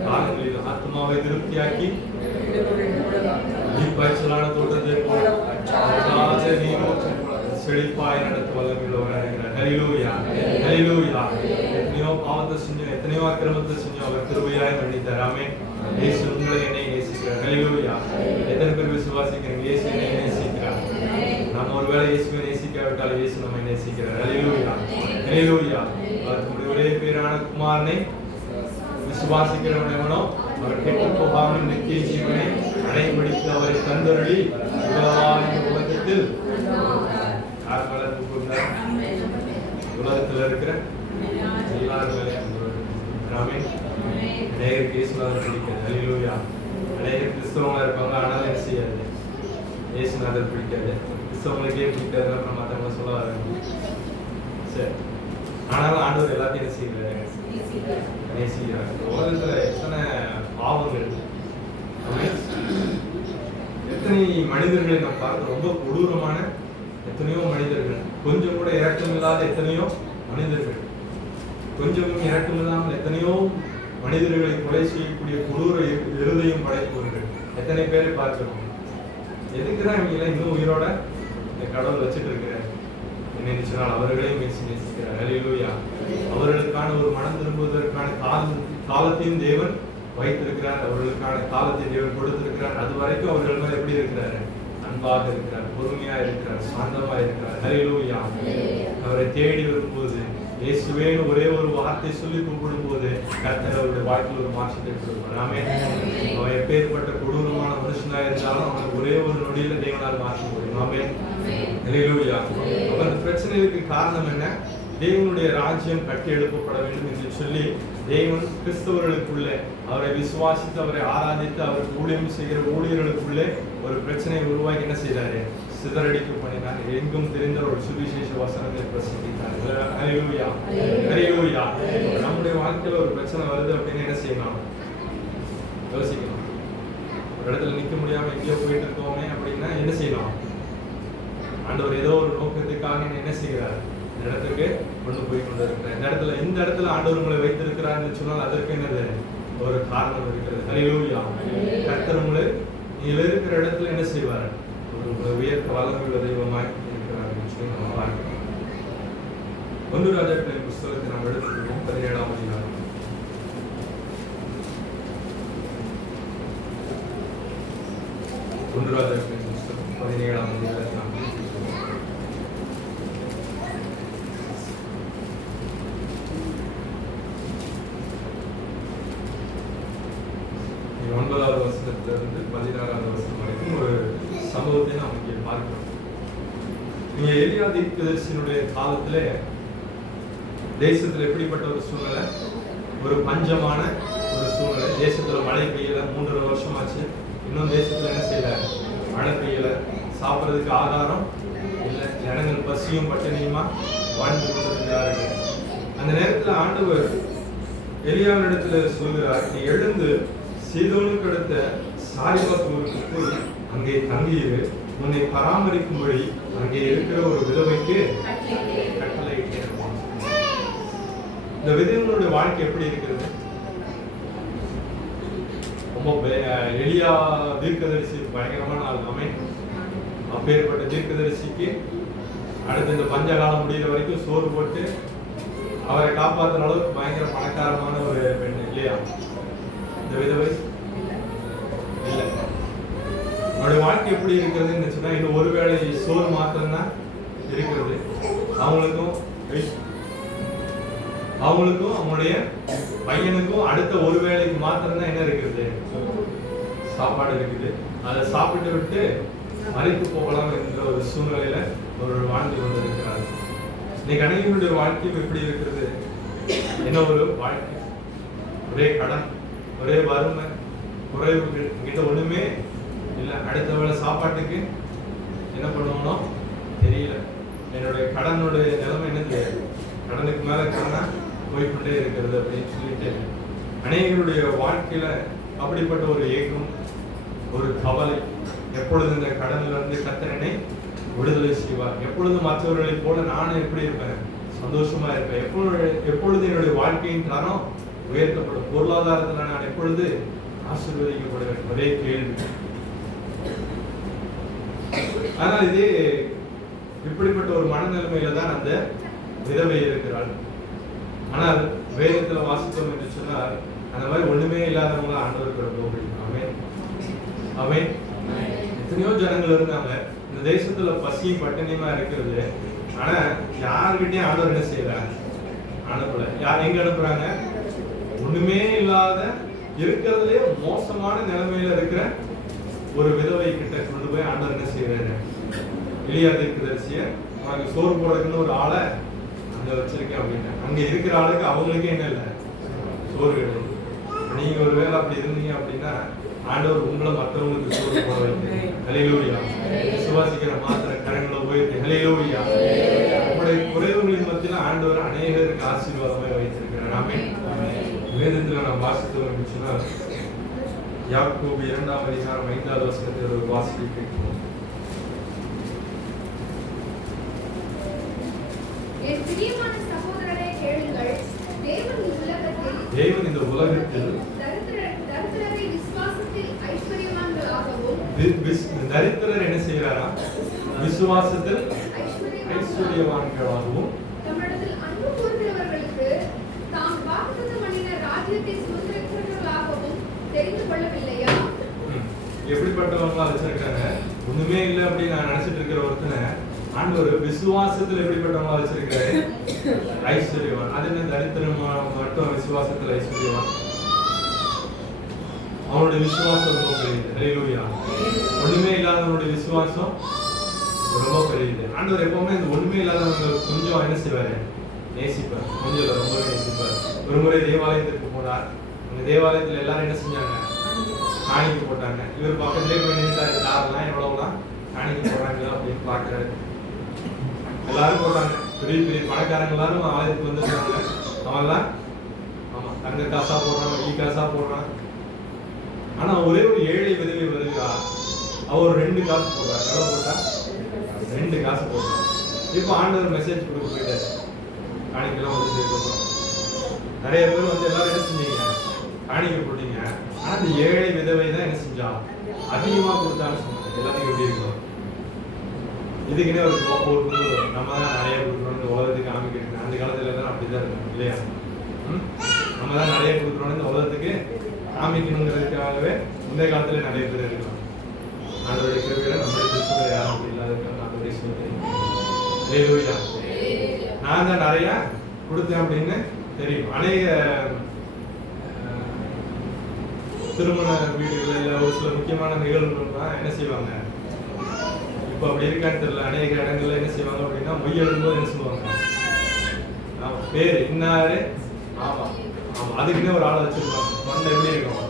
காலங்களில் ஆத்மாவை திருப்தியாக்கி நீர்ப்பாய்ச்சலான தோட்டத்தை போல செழிப்பாய் நடத்த வல்லமையுள்ளவராக இருக்கிறார். ஹல்லேலூயா, ஹல்லேலூயா. எத்தனையோ பாவத்தை செஞ்சோம், எத்தனையோ அக்கிரமத்தை செஞ்சோம், அவர் கிருபையாய் மன்னித்தார். ஆமென். இயேசு உங்களை என்னை நேசிக்கிறார். ஹல்லேலூயா. எத்தனை பேர் விசுவாசிக்கிறீங்க? இயேசு என்னை நேசிக்கிறார். நம்ம ஒருவேளை இயேசுவை நேசிக்காவிட்டால் இயேசு நம்மை நேசிக்கிறார். ஹல்லேலூயா, ஹல்லேலூயா. அவருடைய ஒரே பேரான குமாரனை விசுவாசிக்கிறவனோ அவர் கெட்டு போகாமல் நித்திய ஜீவனை அடைபிடித்து அவரை தந்தருளி உலகத்தில் உலகத்தில் இருக்கிற எல்லாரும் அநேகருக்கு இயேசுநாதர் பிடிக்காது. ஹல்லேலூயா. அநேகர் கிறிஸ்தவங்களா இருப்பாங்க, ஆனாலும் என்ன செய்யாது, இயேசுநாதர் பிடிக்காது. கிறிஸ்தவங்களுக்கே பிடிக்காதுன்னு நம்ம மற்றவங்க சொல்ல வராங்க. சரி, ஆனாலும் ஆண்டவர் எல்லாத்தையும் என்ன செய்கிறாரு, நேசிக்கிறார். உலகத்துல எத்தனை பாவங்கள், எத்தனை மனிதர்களை நாம் பார்க்க, ரொம்ப கொடூரமான எத்தனையோ மனிதர்கள், கொஞ்சம் கூட இரக்கம் இல்லாத எத்தனையோ மனிதர்கள், கொஞ்சமும் இரக்கம் இல்லாமல் எத்தனையோ மனிதர்களை கொலை செய்யக்கூடிய கொடூர இருதயம் படைப்பவர்கள் எத்தனை பேரை பார்க்கிறோம். எதுக்குதான் இவங்க இன்னும் உயிரோட இந்த கடவுள் வச்சுட்டு இருக்கிறார் நினைச்சால் அவர்களையும் நேசிக்கிறார். ஹல்லேலூயா. அவர்களுக்கான ஒரு மனம் திரும்புவதற்கான காலத்தையும் தேவன் வைத்திருக்கிறார். அவர்களுக்கான காலத்தை தேவன் கொடுத்திருக்கிறார். அது வரைக்கும் அவர்கள் மேல் எப்படி இருக்கிறார், அன்பாக இருக்கிறார், பொறுமையா இருக்கிறார், சாந்தமா இருக்கிறார். ஹல்லேலூயா. அவரை தேடி வரும்போது, இயேசுவேன்னு ஒரே ஒரு வார்த்தை சொல்லி கூப்பிடும் போது கர்த்தர் அவருடைய வாழ்க்கையில் ஒரு மாற்றத்தை கொடுப்பார். ஆமென். அவன் எப்பேற்பட்ட கொடூரமான மனுஷனா இருந்தாலும் அவனுக்கு ஒரே ஒரு நொடியில தேவனால் மாற்ற முடியும். ஆமென். ஹல்லேலூயா. அந்த பிரச்சனைகளுக்கு காரணம் என்ன? தேவனுடைய ராஜ்யம் கட்டி எழுப்பப்பட வேண்டும் என்று சொல்லி தேவன் கிறிஸ்தவர்களுக்குள்ளே, அவரை விசுவாசித்து அவரை ஆராதித்து அவருக்கு ஊழியம் செய்கிற ஊழியர்களுக்குள்ளே ஒரு பிரச்சனையை உருவாக்கி என்ன செய்தாரு, சிதறடிக்க பண்ணினார். எங்கும் தெரிந்த ஒரு சுவிசேஷ வசனத்தை பிரசங்கித்தார். ஹல்லேலூயா. ஹல்லேலூயா. நம்முடைய வாழ்க்கையில ஒரு பிரச்சனை வருது அப்படின்னு என்ன செய்யணும், யோசிக்கணும். ஒரு இடத்துல நிக்க முடியாம எங்கேயோ போயிட்டு இருக்கோமே அப்படின்னா என்ன செய்யணும், ஆண்டவர் ஏதோ ஒரு நோக்கத்துக்காக என்ன செய்கிறார், இந்த இடத்துக்கு கொண்டு போய் கொண்டு இருக்கிறார். இந்த இடத்துல ஆண்டவர் உங்களை வைத்திருக்கிறார்னு சொன்னால் அதற்கு என்னது, ஒரு காரணம் இருக்கிறது. ஹல்லேலூயா. கர்த்தர் உங்களை நீங்க இருக்கிற இடத்துல என்ன செய்வார், ஒரு உயர்த்த வல்லமையுள்ள தெய்வமாய் இருக்கிறார் சொல்லி நம்ம பார்க்கிறோம். 1 ராஜாக்களின் புஸ்தகத்தை நாம் எடுத்துக்கிறோம். 17ஆம் அதிகாரம். 1 ராஜாக்களின் புஸ்தகம் 17ஆம் அதிகாரத்தை நாம் எடுத்துக்கிறோம். ஒன்பதாவது வசனத்திலிருந்து 16வது வசனம் வரைக்கும் ஒரு சம்பவத்தை நாம் இங்கே பார்க்கிறோம். நீங்க எலியா தீர்க்கதரிசியினுடைய காலத்திலே தேசத்துல எப்படிப்பட்ட ஒரு சூழ்நிலை, ஒரு பஞ்சமான ஒரு சூழ்நிலை. தேசத்துல மழை பெய்யல, 3.5 வருஷம் ஆச்சு. இன்னும் தேசத்துல என்ன செய்யல, மழை பெய்யல, சாப்பிட்றதுக்கு ஆகாரம் இல்லை, ஜனங்கள் பசியும் பட்டினியுமா வாழ்ந்து கொண்டிருக்கிறார்கள். அந்த நேரத்துல ஆண்டவர் எலியாவின் இடத்துல சொல்கிறார், நீ எழுந்து சீதோனுக்கு அடுத்த சாரிபாத் போய் அங்கே தங்கியிரு, உன்னை பராமரிக்கும்படி அங்கே இருக்கிற ஒரு விதவைக்கு கட்டளையிட்டேன். இந்த விதவனுடைய வாழ்க்கை எப்படி இருக்கிறது? ரொம்ப எலியா தீர்க்கதரிசி பயங்கரமான ஆள். ஆமென். அப்பேற்பட்ட தீர்க்கதரிசிக்கு அடுத்து இந்த பஞ்ச காலம் முடிகிற வரைக்கும் சோறு போட்டு அவரை காப்பாற்றுற அளவுக்கு பயங்கர பணக்காரமான ஒரு பெண் இல்லையா இந்த விதவை? இல்லை. அவருடைய வாழ்க்கை எப்படி இருக்கிறதுன்னு சொன்னா, இன்னும் ஒருவேளை சோறு மாத்திரம்தான் இருக்கிறது. அவங்களுக்கும் அவங்களுடைய பையனுக்கும் அடுத்த ஒரு வேளைக்கு மாத்திரம் தான் என்ன இருக்குது, சாப்பாடு இருக்குது. அதை சாப்பிட்டு விட்டு மறைத்து போகலாம் என்ற ஒரு சூழ்நிலையில ஒரு வாழ்ந்து கொண்டிருக்கிறார். இன்னைக்கு அனைவருடைய வாழ்க்கையும் எப்படி இருக்கிறது? என்ன ஒரு வாழ்க்கை, ஒரே கடன், ஒரே வறுமை, குறைவுகள், கிட்ட ஒண்ணுமே இல்லை. அடுத்த வேளை சாப்பாட்டுக்கு என்ன பண்ணுவோம்னோ தெரியல. என்னுடைய கடனுடைய நிலைமை என்ன தெரியாது, கடனுக்கு மேல கடனா போய்கொண்டே இருக்கிறது அப்படின்னு சொல்லிட்டு அநேகருடைய வாழ்க்கையில அப்படிப்பட்ட ஒரு ஏக்கம், ஒரு கவலை. எப்பொழுது இந்த கடன்ல இருந்து கர்த்தர் விடுதலை செய்வார், எப்பொழுது மற்றவர்களை போல நானும் எப்படி இருப்பேன், சந்தோஷமா இருப்பேன், எப்பொழுது என்னுடைய வாழ்க்கையின் தரம் உயர்த்தப்படும், பொருளாதாரத்துல நான் எப்பொழுது ஆசீர்வதிக்கப்படுவேன், ஒரே கேள்வி. ஆனால் இதே இப்படிப்பட்ட ஒரு மனநிலைமையில தான் அந்த விதவை இருக்கிறாள். ஆனால் வேதத்துல வாசித்தோம் என்று சொன்னால் அந்த மாதிரி ஒண்ணுமே இல்லாதவங்கள ஆண்டவருக்கு ரொம்ப பிடிக்கும். ஆமென். ஆமென். எத்தனையோ ஜனங்கள் இருந்தாங்க இந்த தேசத்துல, பசியும் பட்டினியுமா இருக்கிறது. ஆனா யாருக்கிட்டையும் ஆண்டவர் என்ன செய்யறாங்க, அனுப்பல. யார் எங்க அனுப்புறாங்க? ஒண்ணுமே இல்லாத, இருக்கிறதுலே மோசமான நிலைமையில இருக்கிற ஒரு விதவை கிட்ட கொண்டு போய் ஆண்டவர் என்ன செய்யறாரு, எலியா தீர்க்கதரிசிய உனக்கு சோறு போடுறதுன்னு ஒரு ஆளை அங்க வச்சிருக்கேன் அப்படின்னு. அங்க இருக்கிற ஆளுக்கு அவங்களுக்கே என்ன இல்லை, சோறு கிடையாது. நீங்க ஒருவேளை அப்படி இருந்தீங்க அப்படின்னா ஆண்டவர் உங்களை மற்றவங்களுக்கு சோறு போட வைக்கிறேன். ஹல்லேலூயா. விசுவாசிக்கிற மாத்திர கரங்களை உயர்த்தி ஹல்லேலூயா. உங்களுடைய குறைவுகளின் மத்தியில் ஆண்டவர் அநேகருக்கு ஆசீர்வாதமாய் வைத்திருக்கிறார். ஆமென். வேதத்தில் நாம் வாசித்து வந்துச்சுன்னா யாக்கோபு 2ஆம் அதிகாரம் 5வது வசனத்தில் ஒரு வாசிப்பை கேட்கிறோம். என் பிரியமான சகோதரரே கேளுங்கள், தேவன் இந்த உலகத்தில் தரித்திரரை விசுவாசத்தில் ஐஸ்வர்யவான்களாகவும் தரித்திரர் என்ன செய்கிறாரா? விசுவாசத்தில் ஐஸ்வர்யவான்களாகவும் தம்மிடத்தில் அன்பு கூறுகிறவர்களுக்கு தாம் வாக்குத்தத்தம் பண்ணின ராஜ்யத்தை சுதந்திரர்களாகவும் தெரிந்து கொள்ளவில்லையா? எப்படிப்பட்டவங்களா வச்சிருக்காங்க? ஒண்ணுமே இல்லை அப்படின்னு நான் நினைச்சிட்டு இருக்கிற ஒருத்தனை ஆண்டவர் விசுவாசத்துல எப்படிப்பட்டவங்களா வச்சிருக்காரு? ஐஸ்வர்யவான். அது என்ன தரித்திரம் மட்டும் விசுவாசத்துல ஐஸ்வர்யவான்? அவனுடைய விசுவாசம் ரொம்ப பெரியது. ஹல்லேலூயா. ஒண்ணுமே இல்லாதவனுடைய விசுவாசம் ரொம்ப பெரியது. ஆண்டவர் எப்பவுமே இந்த ஒண்ணுமே இல்லாதவங்க கொஞ்சம் என்ன செய்வாரு? நேசிப்பார். கொஞ்சம் ரொம்பவே நேசிப்பார். ஒரு முறை தேவாலயத்திற்கு போனார். அந்த தேவாலயத்துல எல்லாரும் என்ன செஞ்சாங்க? காணிக்கை போட்டாங்க. இவர் பக்கத்திலே போய் நின்றாரு. யாரெல்லாம் எவ்வளவுலாம் காணிக்கை போடுறாங்க அப்படின்னு பாக்குறாரு. எல்லாரும் போட்டாங்க. பெரிய பெரிய பணக்காரங்க எல்லாரும் ஆலயத்துக்கு வந்துருக்காங்க. அவன்லாம் ஆமா தங்க காசா போடுறாங்க, ஈ காசா போடுறான். ஆனா ஒரே ஒரு ஏழை விதவை வருகிறா. அவர் 2 காசு போடுறாரு. எவ்வளவு போட்டா? 2 காசு போடுறான். இப்போ ஆண்டவர் மெசேஜ் கொடுக்க போயிட்டாரு. காணிக்கெல்லாம் வந்து சேர்க்கணும். நிறைய பேர் வந்து எல்லாரும் என்ன செஞ்சீங்க? காணிக்கை போட்டீங்க. ஆனா அந்த ஏழை விதவை தான் என்ன செஞ்சா? அதிகமா கொடுத்தான்னு சொன்னாங்க. எல்லாத்தையும் எப்படி இருக்கும்? இதுக்குன்னே ஒரு நம்ம தான் நிறைய கொடுக்குறோம் இந்த உலகத்துக்கு காமிக்கிறோம். அந்த காலத்துல எல்லாம் அப்படிதான் இருக்கும் இல்லையா? நம்ம தான் நிறைய கொடுக்குறோம் இந்த உலகத்துக்கு காமிக்கணுங்கிறதுக்காகவே இந்த காலத்துல நிறைய பேர் இருக்கலாம். ஆண்டவருடைய கிருபையில நம்மளுடைய கிறிஸ்துவ யாரும் அப்படி இல்லாத ஆண்டவருடைய ஹல்லேலூயா. நான் தான் நிறைய கொடுத்தேன் அப்படின்னு தெரியும். அநேக திருமண வீடுகள் இல்லை ஒரு சில முக்கியமான நிகழ்வுகள்லாம் என்ன செய்வாங்க? இப்போ அப்படி இருக்கான்னு தெரியல. அநேக இடங்கள்ல என்ன செய்வாங்க அப்படின்னா மொய் எழுதும்போது என்ன சொல்லுவாங்க? பேரு இன்னாரு. ஆமா ஆமா அதுக்குன்னே ஒரு ஆளை வச்சிருப்பாங்க. தொண்டை எப்படி இருக்கும்?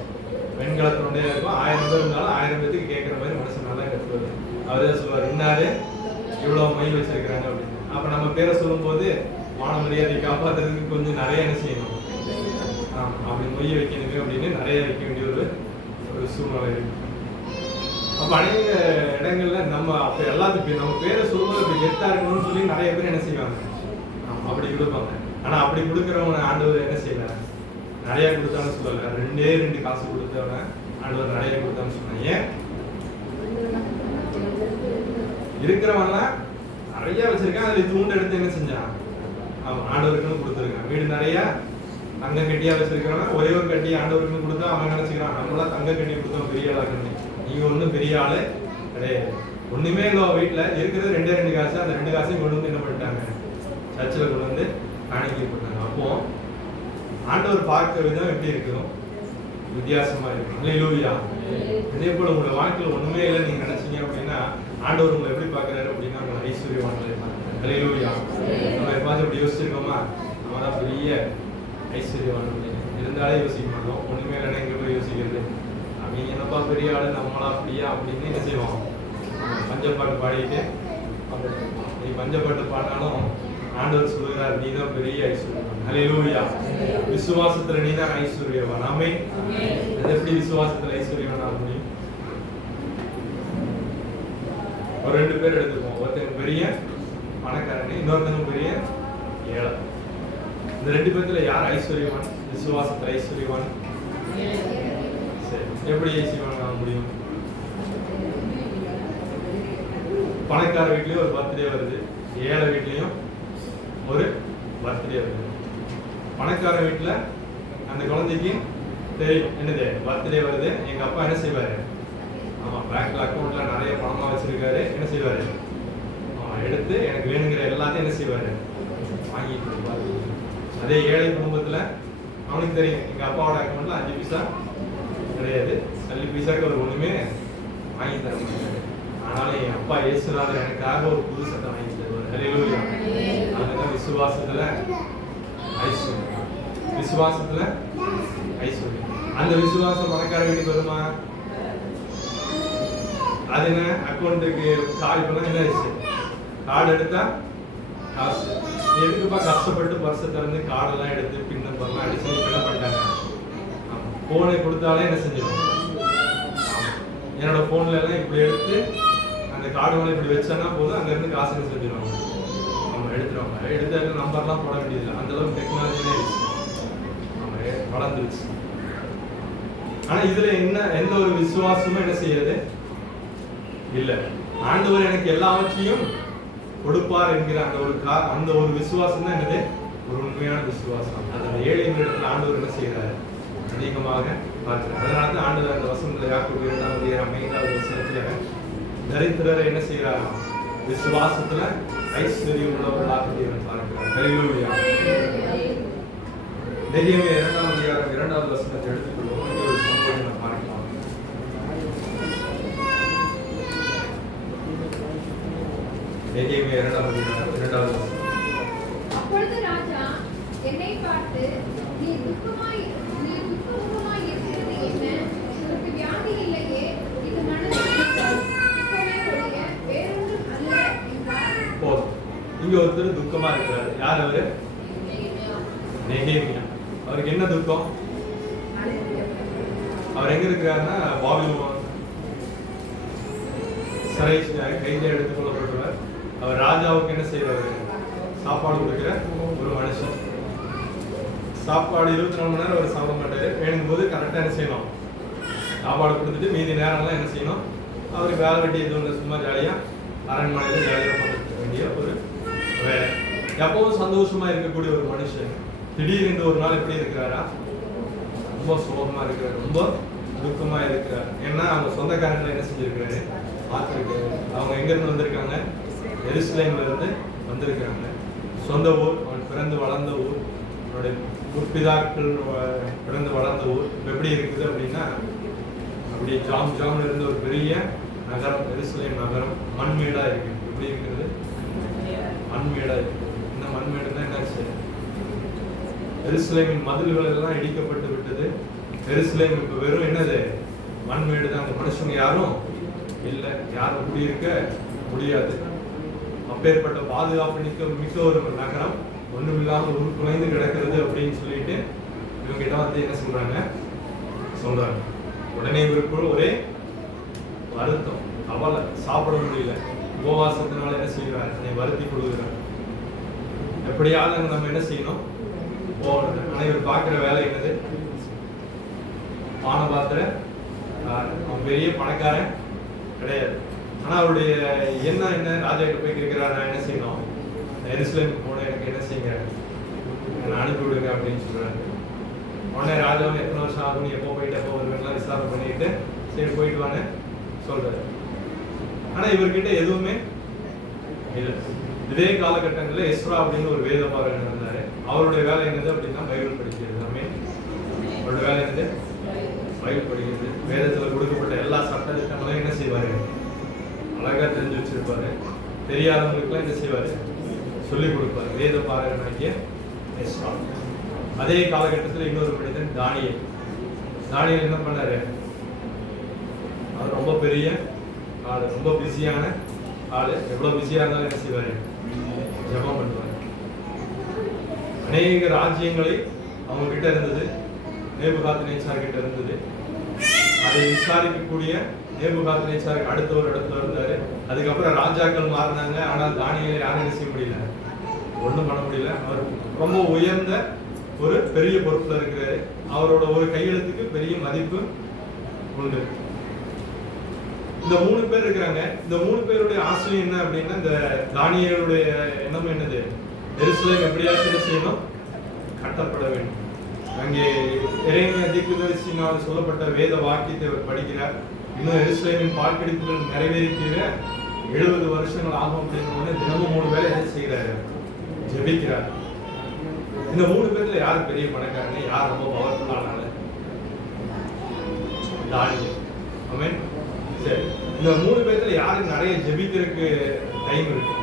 வெண்கல தொண்டையா இருக்கும். 1000 பேர் இருந்தாலும் 1000 பேருக்கு கேட்கற மாதிரி மனசு நல்லா கட்டுவாரு. அவரே சொல்லுவார் இன்னாரு இவ்வளவு மொய் வச்சிருக்கிறாங்க அப்படின்னு. அப்ப நம்ம பேரை சொல்லும் போது மான மரியாதை காப்பாத்துறதுக்கு கொஞ்சம் நிறைய என்ன செய்யணும்? அப்படி மொய் வைக்கணுமே அப்படின்னு நிறைய வைக்க வேண்டிய ஒரு சூழ்நிலை இருக்கு. அப்ப அநேக இடங்கள்ல நம்ம அப்ப எல்லாத்துக்கும் நம்ம பேரை சொல்லும்போது அப்படி கெத்தா இருக்கணும்னு சொல்லி நிறைய பேர் என்ன செய்வாங்க? அப்படி கொடுப்பாங்க. ஆனா அப்படி கொடுக்கறவங்க ஆண்டவர் என்ன செய்யல? நிறைய கொடுத்தான்னு சொல்லல. 2 காசு கொடுத்தவன ஆண்டவர் நிறைய கொடுத்தான்னு சொன்னாங்க. ஏன்? இருக்கிறவன்லாம் நிறைய வச்சிருக்கான். அதுல தூண்டு எடுத்து என்ன செஞ்சான்? அவன் ஆண்டவருக்குன்னு கொடுத்துருக்கான். வீடு நிறைய தங்க கட்டியா வச்சிருக்கிறவன் ஒரே ஒரு கட்டி ஆண்டவருக்குன்னு கொடுத்தா அவன் நினைச்சுக்கிறான் நம்மளா தங்க கட்டி கொடுத்தோம் பெரிய ஆளா இருக்கணும். நீங்க ஒன்றும் பெரிய ஆளு கிடையாது. ஒண்ணுமே இல்லை. வீட்டுல இருக்கிறது 2 காசு. அந்த 2 காசையும் கொண்டு வந்து என்ன பண்ணிட்டாங்க? சர்ச்சில் கொண்டு வந்து காணிக்கை போட்டாங்க. அப்போ ஆண்டவர் பார்க்கிற விதம் எப்படி இருக்கும்? வித்தியாசமா இருக்கும். ஹல்லேலூயா. இதே போல உங்களோட வாழ்க்கையில ஒண்ணுமே இல்லை நீங்க நினைச்சீங்க அப்படின்னா ஆண்டவர் உங்களை எப்படி பார்க்கிறாரு அப்படின்னா உங்களை ஐஸ்வர்யவான்களை பார்க்கிறார். ஹல்லேலூயா. நம்ம எப்பாவது அப்படி யோசிச்சிருக்கோமா? நம்ம தான் பெரிய ஐஸ்வர்யவான் இருந்தாலே யோசிக்க மாட்டோம். ஒண்ணுமே இல்லைன்னா எங்க போய் யோசிக்கிறது? நீங்க என்னப்பா பெரிய ஆளு நம்மளா அப்படியா அப்படின்னு என்ன செய்வோம்? பஞ்சப்பாட்டு பாடிட்டு நீ பஞ்சப்பாட்டு பாடினாலும் ஆண்டவர் சொல்லுகிறார் நீ தான் பெரிய ஐஸ்வர்யவான். ஹல்லேலூயா. விசுவாசத்துல நீ தான் ஐஸ்வர்யவான். ஆமென். அது எப்படி விசுவாசத்துல ஐஸ்வர்யவான் ஆக முடியும்? ஒரு 2 பேர் எடுத்துப்போம். ஒருத்தங்க பெரிய பணக்காரன், இன்னொருத்தங்க பெரிய ஏழை. இந்த 2 பேர்த்துல யார் ஐஸ்வர்யவான்? விசுவாசத்துல ஐஸ்வர்யவான். எப்படி ஐஸ்வர்யவான் ஆக முடியும்? பணக்கார வீட்லயும் ஒரு பர்த்டே வருது, ஏழை வீட்லயும் ஒரு பர்த்டே வருது. பணக்கார வீட்டுல அந்த குழந்தைக்கு தெரியும் என்னது பர்த்டே வருது. எங்க அப்பா என்ன செய்வாரு? ஆமா பேங்க்ல அக்கௌண்ட்ல நிறைய பணமா வச்சிருக்காரு. என்ன செய்வாரு? எடுத்து எனக்கு வேணுங்கிற எல்லாத்தையும் என்ன செய்வாரு? வாங்கி கொடுப்பாரு. அதே ஏழை குடும்பத்துல அவனுக்கு தெரியும் எங்க அப்பாவோட அக்கௌண்ட்ல 5 பைசா கிடையாது. சல்லி பைசாக்கு ஒரு ஒண்ணுமே வாங்கி தர மாட்டாரு. ஆனாலும் என் அப்பா இயேசுநாதர் எனக்காக ஒரு புது சட்டை வாங்கி தருவார். ஹல்லேலூயா. அதுதான் விசுவாசத்துல ஐஸ்வர்யம். விசுவாசத்துல ஐஸ்வர்யம். அந்த விசுவாசம் பணக்கார வீட்டுக்கு வருமா? அது என்ன, அக்கௌண்ட்டுக்கு கார்டு பண்ணா என்ன ஆச்சு? கார்டு எடுத்தா காசு. எதுக்குப்பா கஷ்டப்பட்டு பர்ஸை திறந்து கார்டெல்லாம் எடுத்து பின் நம்பர்லாம் அடிச்சு என்ன பண்ணிட்டாங்க? போனை கொடுத்தாலே என்ன செஞ்சிடும்? என்னோட போன்ல எல்லாம் இப்படி எடுத்து அந்த கார்டு மேலே இப்படி வச்சேன்னா போதும், அங்க இருந்து காசு என்ன செஞ்சிருவாங்க? அவங்க எடுத்துருவாங்க. எடுத்து நம்பர்லாம் போட வேண்டியதில்லை. அந்த அளவுக்கு டெக்னாலஜியே வளர்ந்துருச்சு. ஆனா இதுல என்ன, எந்த ஒரு விசுவாசமும் என்ன செய்யறது இல்ல. ஆண்டவர் எனக்கு எல்லாவற்றையும் கொடுப்பார் என்கிற அந்த ஒரு விசுவாசம் தான் என்னது? ஒரு உண்மையான விசுவாசம். அந்த ஏழை இடத்துல ஆண்டவர் என்ன செய்யறாரு? அதிகமாக பார்க்கிறார். அதனால ஆண்டவர் அந்த வசனத்துல யாக்கோபு 2:5 வசனத்துல தரித்திரரை என்ன செய்யறாரு? விசுவாசத்துல ஐஸ்வர்யம் உள்ளவர்களாக தேவன் பார்க்கிறார். ஹல்லேலூயா. நெகேமியா 2:2 வசனத்தை எடுத்துக்கொள்வோம். இங்கே ஒரு சம்பவத்தை பார்க்கலாம். நெகேமியா 2:2 வசனம். அப்பொழுது ராஜா என்னை பார்த்து, நீ துக்கமுகமாய் இருக்கிறது என்ன? உனக்கு வியாதி இல்லையே, இது மனதில் துக்கமே ஒழிய வேறொன்றும் அல்ல என்றார். போதும். இங்க ஒருத்தர் துக்கமா இருக்கிறார். யார் அவரு? நெகேமியா. அவருக்கு என்ன துக்கம்? அவர் எங்க இருக்கிறாருன்னா பாபிலோன் சிறை கைதியா எடுத்துக் கொள்ளப்பட்டவர். அவர் ராஜாவுக்கு என்ன செய்யறாரு? சாப்பாடு கொடுக்கிற ஒரு மனுஷன். சாப்பாடு 24 மணி நேரம் அவர் சாப்பிட மாட்டாரு. வேணும் போது கரெக்டா என்ன செய்யணும்? சாப்பாடு கொடுத்துட்டு மீதி நேரம்லாம் என்ன செய்யணும்? அவருக்கு வேலை வெட்டி எதுவும் இல்லை, சும்மா ஜாலியா அரண்மனையில ஜாலியா பண்ணிக்க வேண்டிய ஒரு வேலை. எப்பவும் சந்தோஷமா இருக்கக்கூடிய ஒரு மனுஷன் திடீர்னு ஒரு நாள் எப்படி இருக்கிறாரா? ரொம்ப சோகமா இருக்கிறார், ரொம்ப துக்கமா இருக்கிறார். ஏன்னா அவங்க சொந்தக்காரங்களை என்ன செஞ்சிருக்காரு? பார்த்துருக்காரு. அவங்க எங்க இருந்து வந்திருக்காங்க? எருசலேம்ல இருந்து வந்திருக்காங்க. சொந்த ஊர், அவன் பிறந்து வளர்ந்த ஊர், அவனுடைய முற்பிதாக்கள் பிறந்து வளர்ந்த ஊர் எப்படி இருக்குது அப்படின்னா, அப்படி ஜாம்னு இருந்த ஒரு பெரிய நகரம் எருசலேம் நகரம் மண்மேடா இருக்கு. எப்படி இருக்கிறது? மண்மேடா இருக்கு. இந்த மண்மேடு தான் என்னாச்சு? எருசலேமின் மதில்கள் எல்லாம் இடிக்கப்பட்டு விட்டது. எருசலேம் இப்ப வெறும் என்னது? மண்மேடு தான். அந்த மனுஷங்க யாரும் இல்ல, யாரும் குடியிருக்க முடியாது. அப்பேற்பட்ட பாதுகாப்பு மிக்க ஒரு நகரம் ஒண்ணுமில்லாம உருக்குலைந்து கிடக்கிறது அப்படின்னு சொல்லிட்டு இவங்க கிட்ட வந்து என்ன சொல்றாங்க. உடனே இவருக்குள்ள ஒரே வருத்தம், கவலை, சாப்பிட முடியல. உபவாசத்தினால என்ன செய்யறாரு? என்னை வருத்தி கொள்கிறார். எப்படியாவது நம்ம என்ன செய்யணும்? போகணும். ஆனா இவர் பார்க்கிற வேலை என்னது? பானபாத்திர. அவன் பெரிய பணக்காரன் கிடையாது. ஆனா அவருடைய என்ன ராஜா கிட்ட போய் கேட்கிறாரு, நான் என்ன செய்யணும்? எருசலேமுக்கு போன எனக்கு என்ன செய்யுங்க, என்னை அனுப்பி விடுங்க அப்படின்னு சொல்றாரு. உடனே ராஜாவும் எத்தனை வருஷம் ஆகும், எப்போ போயிட்டு எப்போ வருவேன்லாம் விசாரணை பண்ணிட்டு சரி போயிட்டு வான்னு சொல்றாரு. ஆனா இவர்கிட்ட எதுவுமே இல்லை. இதே காலகட்டங்களில் எஸ்ரா அப்படின்னு ஒரு வேத பாரகன் இருந்தாரு. அவருடைய வேலை என்னது அப்படின்னா பைபிள் படிக்கிறது. எல்லாமே அவருடைய வேலை என்னது? பைபிள் படிக்கிறது. வேதத்துல கொடுக்கப்பட்ட எல்லா சட்ட திட்டங்களையும் என்ன செய்வாரு? அழகா தெரிஞ்சு வச்சிருப்பாரு. தெரியாதவங்களுக்குலாம் என்ன செய்வாரு? சொல்லிக் கொடுப்பாரு. வேத பாரகனாகிய எஸ்ரா. அதே காலகட்டத்தில் இன்னொரு மனிதன் தானியேல் என்ன பண்ணாரு? அவர் ரொம்ப பெரிய ஆளு, ரொம்ப பிஸியான ஆளு. எவ்வளவு பிஸியா இருந்தாலும் என்ன செய்வாரு? ஜெபம் பண்ணுவாரு. அநேக ராஜ்யங்களை அவங்க கிட்ட இருந்தது, நேபுகாத்நேச்சார் கிட்ட இருந்தது. அதை விசாரிக்கக்கூடிய நேபுகாத்நேச்சாருக்கு அடுத்த ஒரு இடத்துல இருந்தாரு. அதுக்கப்புறம் ராஜாக்கள் மாறினாங்க. ஆனால் தானியேலை யாரும் என்ன செய்ய முடியல, ஒண்ணும் பண்ண முடியல. அவர் ரொம்ப உயர்ந்த ஒரு பெரிய பொறுப்புல இருக்கிறாரு. அவரோட ஒரு கையெழுத்துக்கு பெரிய மதிப்பு உண்டு. இந்த 3 பேர் இருக்கிறாங்க. இந்த 3 பேருடைய ஆசையும் என்ன அப்படின்னா, இந்த தானியேலுடைய எண்ணம் என்னது? எருசலேம் எப்படியாச்சும் செய்யணும், கட்டப்பட வேண்டும். அங்கே எரேமியா தீர்க்கதரிசியினால் சொல்லப்பட்ட வேத வாக்கியத்தை அவர் படிக்கிறார். இன்னும் எருசலேமின் பாழ்கடிப்புகள் நிறைவேறிக்கிற 70 வருஷங்கள் ஆகும் அப்படின்னு தினமும் 3 வேளை என்ன செய்கிறாரு? ஜெபிக்கிறார். இந்த 3 பேர்ல யார் பெரிய பணக்காரங்க, யார் ரொம்ப பவர்ஃபுல்லான? தானியேல். ஆமென். சரி, இந்த 3 பேர்ல யாருக்கு நிறைய ஜெபிக்கிறதுக்கு டைம் இருக்கு?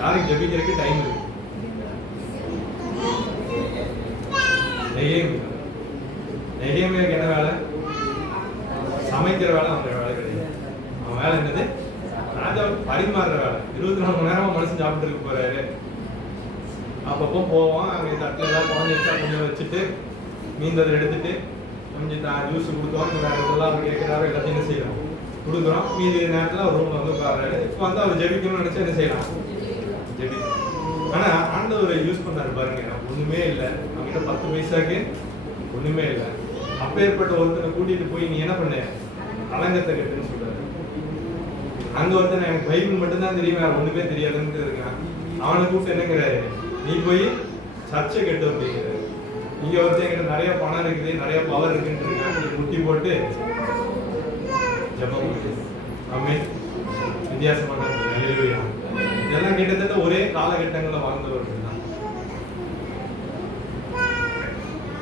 யாருக்கு ஜெபிக்கிறதுக்கு டைம் இருக்கு? நெகேமியாவுக்கு என்ன வேலை? சமைக்கிற வேலை அவனுடைய வேலை கிடையாது. அவன் வேலை என்னது? ராஜா பரிமாறுற வேலை. 24 மணி நேரமா மனுஷன் சாப்பிட்டு இருக்க போறாரு. அப்பப்போ போவான், அங்கே தட்டில் ஏதாவது குழந்தை வச்சா கொஞ்சம் வச்சுட்டு மீந்ததை எடுத்துட்டு கொஞ்சம் ஜூஸ் கொடுத்தோம், வேற இதெல்லாம் அவர் கேட்கிறாரு, எல்லாத்தையும் என்ன செய்யறோம் கொடுக்குறோம். மீதி நேரத்தில் அவர் ரூம்ல வந்து உட்கார்றாரு. இப்போ வந்து அவர் ஜெபிக்கணும்னு நினைச்சா என்ன செய்யலாம்? ஜெபி. ஆனா ஆண்டவர் யூஸ் பண்ணாரு பாருங்க, ஒண்ணுமே இல்லை அவங்ககிட்ட 10 பைசாக்கு ஒண்ணுமே இல்லை. அப்பேற்பட்ட ஒருத்தனை கூட்டிட்டு போய் நீ என்ன பண்ண? அலங்கத்தை கட்டுன்னு சொல்றாரு. அங்க ஒருத்தனை எனக்கு பைபிள் மட்டும்தான் தெரியும், வேற ஒண்ணுமே தெரியாதுன்னு இருக்கான். அவனை கூப்பிட்டு என்னங்கிறாரு? நீ போய் சர்ச்சை கட்டு அப்படிங்கிறாரு. இங்க ஒருத்தன் என்கிட்ட நிறைய பணம் இருக்குது, நிறைய பவர் இருக்குன்னு இருக்கான். நீ முட்டி போட்டு ஜெபம் பண்ணு. ஆமென். வித்தியாசமான ஹல்லேலூயா. இதெல்லாம் கிட்டத்தட்ட ஒரே காலகட்டங்களில் வாழ்ந்தவர்கள் தான்.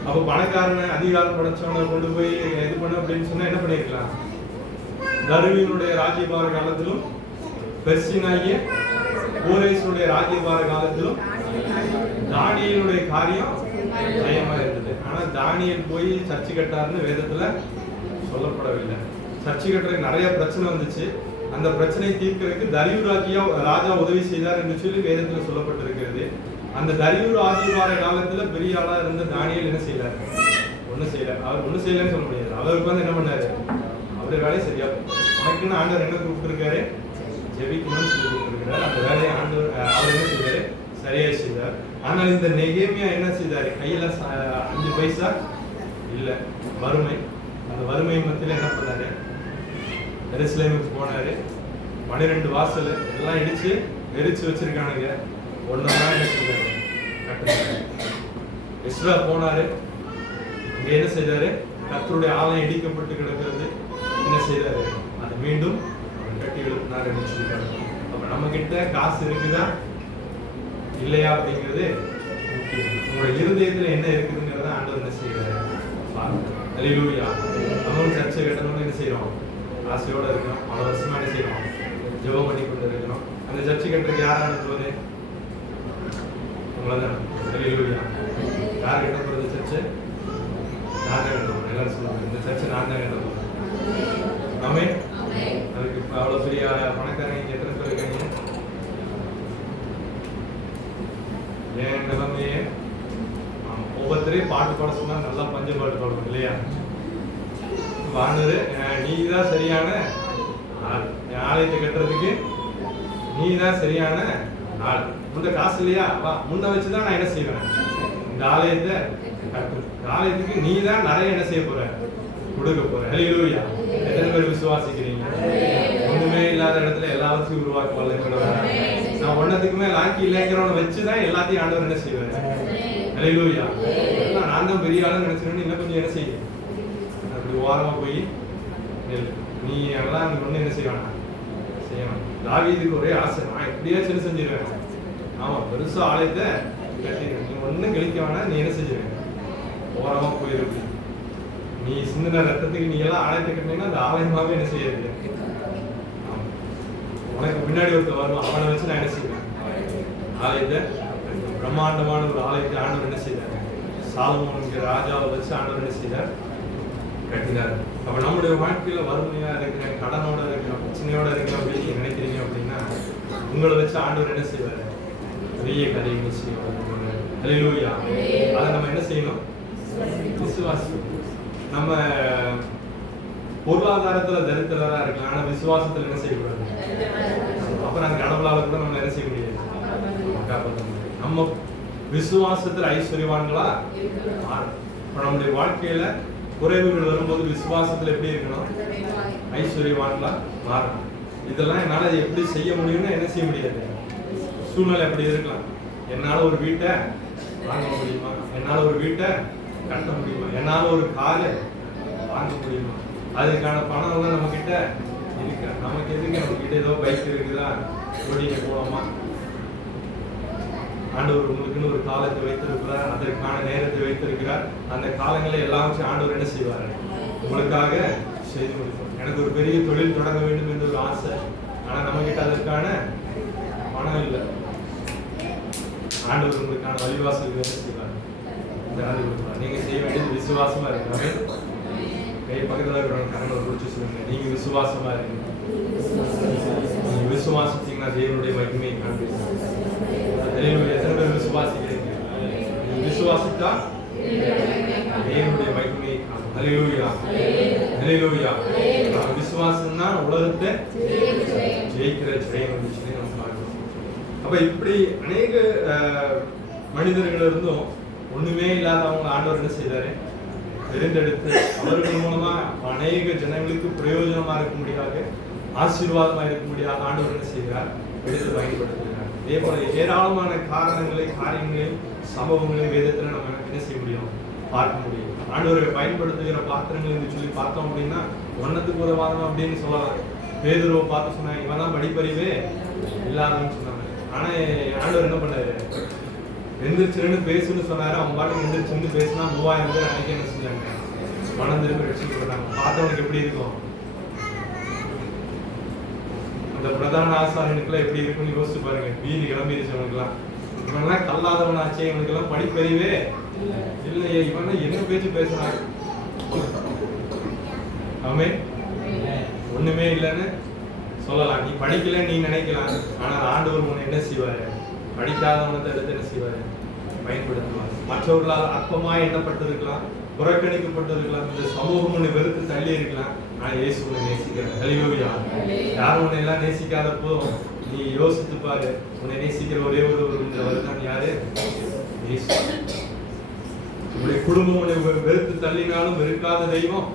அப்ப பணக்காரனை அதிகாரம் படைச்சவனை கொண்டு போய் இது பண்ண அப்படின்னு சொன்னா என்ன பண்ணிருக்கலாம்? தருவினுடைய ராஜ்யபார காலத்திலும் பெர்சினாகிய கோரேசுடைய ராஜ்யபார காலத்திலும் தானியேலுடைய காரியம் ஜெயமா இருந்தது. ஆனா தானியேல் போய் சர்ச்சை கட்டாருன்னு வேதத்துல சொல்லப்படவில்லை. சர்ச்சை கட்டுறதுக்கு நிறைய பிரச்சனை வந்துச்சு. அந்த பிரச்சனையை தீர்க்கிறதுக்கு தரியு ராஜா உதவி செய்தார் என்று சொல்லி வேதத்துல சொல்லப்பட்டிருக்கிறது. அந்த தரியு ராஜ்யபார காலத்துல பெரிய ஆளா இருந்த தானியேல் என்ன செய்யல? ஒண்ணும் செய்யல. அவர் ஒண்ணும் செய்யலன்னு சொல்ல முடியாது. அவருக்கு வந்து என்ன பண்ணாரு? அவருடைய வேலையை சரியா உனக்குன்னு ஆண்டவர் என்ன கூப்பிட்டுருக்காரு? ஜெபிக்கணும்னு சொல்லி கூப்பிட்டுருக்காரு. அந்த வேலையை ஆண்டவர் அவர் என்ன செய்தாரு? சரியா செய்தார். ஆனால் இந்த நெகேமியா என்ன செய்தாரு? கையில 5 பைசா இல்ல, வறுமை. அந்த வறுமை மத்தியில என்ன பண்ணாரு? எருசலேமுக்கு போனாரு. 12 வாசல் எல்லாம் இடிச்சு எரிச்சு வச்சிருக்கானுங்க. ஒன்னதான் என்ன செய்தாரு? கட்டுறாரு. எஸ்ரா போனாரு. இங்க என்ன செய்தாரு? கர்த்தருடைய ஆலயம் இடிக்கப்பட்டு கிடக்கிறது. என்ன செய்தாரு? அதை மீண்டும் கட்டி எழுப்பினாரு. அப்ப நம்ம கிட்ட காசு இருக்குதா இல்லையா அப்படிங்கிறது முக்கியம். உங்களோட இருதயத்துல என்ன இருக்குதுங்கிறத ஆண்டவர் என்ன செய்யறாரு? ஹல்லேலூயா. நம்மளும் சர்ச்சை கட்டணும்னு என்ன செய்யறோம்? ஆசையோட இருக்கிறோம். பல வருஷமா என்ன செய்யறோம்? ஜெபம் பண்ணி கொண்டு இருக்கிறோம். அந்த சர்ச்சை கட்டுறதுக்கு யார் அனுப்புவது? உங்களதான். ஹல்லேலூயா. யார் கட்ட போறது சர்ச்சை? நான் தான் கட்டணும். எல்லாரும் சொல்லுவாங்க, இந்த சர்ச்சை நான் தான் கட்டணும். ஆமென். அதுக்கு இப்ப அவ்வளவு பெரிய பணக்காரங்க எத்தனை பேர் இருக்காங்க? என் நிலைமையே ஒவ்வொருத்தரையும் பாட்டு பாட சொன்னா நல்லா பஞ்ச பாட்டு பாடணும் இல்லையா? ஆண்டவரே, நீதான் சரியான ஆலயத்தை கட்டுறதுக்கு நீதான் சரியான ஆள். முன்ன காசு இல்லையா? வா, முன்ன வச்சுதான் நான் என்ன செய்வேன்? இந்த ஆலயத்தை கட்டு. ஆலயத்துக்கு நீ தான் நிறைய என்ன செய்ய போற? கொடுக்க போற. ஹல்லேலூயா. எத்தனை பேர் விசுவாசிக்கிறீங்க? ஒண்ணுமே இல்லாத இடத்துல எல்லாத்தையும் உருவாக்க வல்லமையுள்ள நான் ஒன்னதுக்குமே லாக்கி இல்லைங்கிறவனை வச்சுதான் எல்லாத்தையும் ஆண்டவர் என்ன செய்வாரு? ஹல்லேலூயா. நான் தான் பெரிய ஆளுன்னு நினைச்சிருந்தேன். இன்னும் கொஞ்சம் என்ன செய்யும்? அப்படி ஓரமா போய் நீ எல்லாம் அந்த ஒண்ணு என்ன செய்வானா செய்யணும். தாவீதுக்கு ஒரே ஆசை, நான் எப்படியா சரி செஞ்சிருவேன். ஆமா, பெருசா ஆலயத்தை கட்டி நீ ஒண்ணும் கழிக்க வேணா, நீ என்ன செஞ்சிருவேன்? ஓரமா போயிருக்கு. நீ சின்ன ரத்தத்துக்கு நீ எல்லாம் ஆலயத்தை கட்டினீங்கன்னா அந்த ஆலயமாவே என்ன செய்யாது? உனக்கு பின்னாடி ஒருத்தர் வருவான், அவனை வச்சு நான் என்ன செய்வேன்? ஆலயத்தை பிரம்மாண்டமான ஒரு ஆலயத்தை ஆண்டவர் என்ன செய்தார்? சாலமோன்கிற ராஜாவை வச்சு ஆண்டவர் என்ன செய்தார்? கட்டினார். அப்ப நம்முடைய வாழ்க்கையில வறுமையா இருக்கிறேன், கடனோட இருக்கிறோம், பிரச்சனையோட இருக்கிறோம் அப்படின்னு நினைக்கிறீங்க அப்படின்னா உங்களை வச்சு ஆண்டவர் என்ன செய்வார்? பெரிய கதையை செய்வார். ஹல்லேலூயா. அதை நம்ம என்ன செய்யணும்? விசுவாசி. நம்ம பொருளாதாரத்துல தரித்திரரா இருக்கலாம், ஆனா விசுவாசத்துல என்ன செய்யக்கூடாது? அப்புறம் அந்த கடவுளால கூட நம்ம என்ன செய்ய முடியாது? காப்பாற்ற முடியாது. நம்ம விசுவாசத்துல ஐஸ்வர்யவான்களா மாறும். இப்ப நம்முடைய வாழ்க்கையில குறைவுகள் வரும்போது விசுவாசத்துல எப்படி இருக்கணும்? ஐஸ்வர்யவான்களா மாறணும். இதெல்லாம் என்னால எப்படி செய்ய முடியும்னு என்ன செய்ய முடியாது? சூழ்நிலை எப்படி இருக்கலாம். என்னால ஒரு வீட்டை வாங்க முடியுமா? என்னால ஒரு வீட்டை கட்ட முடியுமா? என்னால ஒரு காரை வாங்க முடியுமா? அதுக்கான பணம் எல்லாம் நம்ம கிட்ட இருக்கு. நமக்கு எதுக்கு? நம்ம கிட்ட ஏதோ பைக் இருக்குதா, ஓடிங்க போலாமா? ஆண்டவர் உங்களுக்குன்னு ஒரு காலத்தை வைத்திருக்கிறார், அதற்கான நேரத்தை வைத்திருக்கிறார். அந்த காலங்களை எல்லாம் வச்சு ஆண்டவர் என்ன செய்வார்? உங்களுக்காக செய்து முடிப்பார். எனக்கு ஒரு பெரிய தொழில் தொடங்க வேண்டும் என்ற ஒரு ஆசை, ஆனா நம்ம கிட்ட அதற்கான பணம் இல்லை. ஆண்டவர் உங்களுக்கான வழிவாசல் என்ன செய்வார்? ஜாதி கொடுப்பார். நீங்க செய்ய வேண்டியது விசுவாசமா இருக்காங்க. கை பக்கத்துல இருக்கிறவங்க கரங்களை குறிச்சு சொல்லுங்க, நீங்க விசுவாசமா இருங்க. நீங்க விசுவாசிச்சீங்கன்னா தேவனுடைய மகிமையை காண்பீங்க. எத்தனை பேர் விசுவாசிக்கிறீங்க? நீங்க விசுவாசித்தா தேவனுடைய மகிமையை காணும். ஹல்லேலூயா, ஹல்லேலூயா. விசுவாசம்னா உலகத்தை ஜெயிக்கிற ஜெயம் வந்துச்சுன்னு நம்ம பார்க்கணும். அப்ப இப்படி அநேக மனிதர்கள் இருந்தும் ஒண்ணுமே இல்லாதவங்க ஆண்டவர் என்ன செய்தாரு? தெரிந்தெடுத்து அவர்கள் மூலமா அநேக ஜனங்களுக்கு பிரயோஜனமா இருக்க முடியாது, ஆசீர்வாதமா இருக்க முடியாது ஆண்டவர் என்ன செய்கிறார்? எடுத்து பயன்படுத்துகிறார். இதே போல ஏராளமான காரணங்களை, காரியங்களை, சம்பவங்களை வேதத்துல நம்ம என்ன செய்ய முடியும்? பார்க்க முடியும். ஆண்டவரை பயன்படுத்துகிற பாத்திரங்கள் என்று சொல்லி பார்த்தோம் அப்படின்னா ஒன்னத்துக்கு ஒரு வாரம் அப்படின்னு சொல்லலாம். பேதுருவை பார்த்து சொன்னாங்க, இவன் தான் படிப்பறிவே இல்லாதன்னு சொன்னாங்க. ஆனா ஆண்டவர் என்ன பண்ணாரு? எந்திரிச்சுன்னு பேசுன்னு சொன்னாரு. அவங்க பாட்டுக்கு எந்திரிச்சுன்னு பேசினா 3000 பேர் அன்னைக்கு என்ன செஞ்சாங்க? மனம் திரும்ப ரட்சிக்கப்பட்டாங்க. பார்த்தவனுக்கு எப்படி இருக்கும்? அந்த பிரதான ஆசாரியனுக்குலாம் எப்படி இருக்குன்னு யோசிச்சு பாருங்க. வீதி கிளம்பிடுச்சு அவனுக்குலாம். இவன்லாம் கல்லாதவனாச்சே, இவனுக்கெல்லாம் படிப்பறிவே இல்லையே, இவன் என்ன பேச்சு பேசுறாங்க? ஆமென். ஒண்ணுமே இல்லைன்னு சொல்லலாம். நீ படிக்கல நீ நினைக்கலாம். ஆனால் ஆண்டவர் உன்னை என்ன செய்வாரு? படிக்காதவனை எடுத்து என்ன செய்வாரு? பயன்படுத்துவார். மற்றவர்களால் அற்பமாய் எண்ணப்பட்டிருக்கலாம், புறக்கணிக்கப்பட்டிருக்கலாம், இந்த சமூகம் உன்னை வெறுத்து தள்ளி இருக்கலாம். நான் இயேசு உன்னை நேசிக்கிறேன். ஹல்லேலூயா. யாரும் உன்னை எல்லாம் நேசிக்காதப்போ நீ யோசித்து பாரு. உன்னை நேசிக்கிற ஒரே ஒரு தான் யாரு? இயேசு. உன்னுடைய குடும்பம் உன்னை வெறுத்து தள்ளினாலும் வெறுக்காத தெய்வம்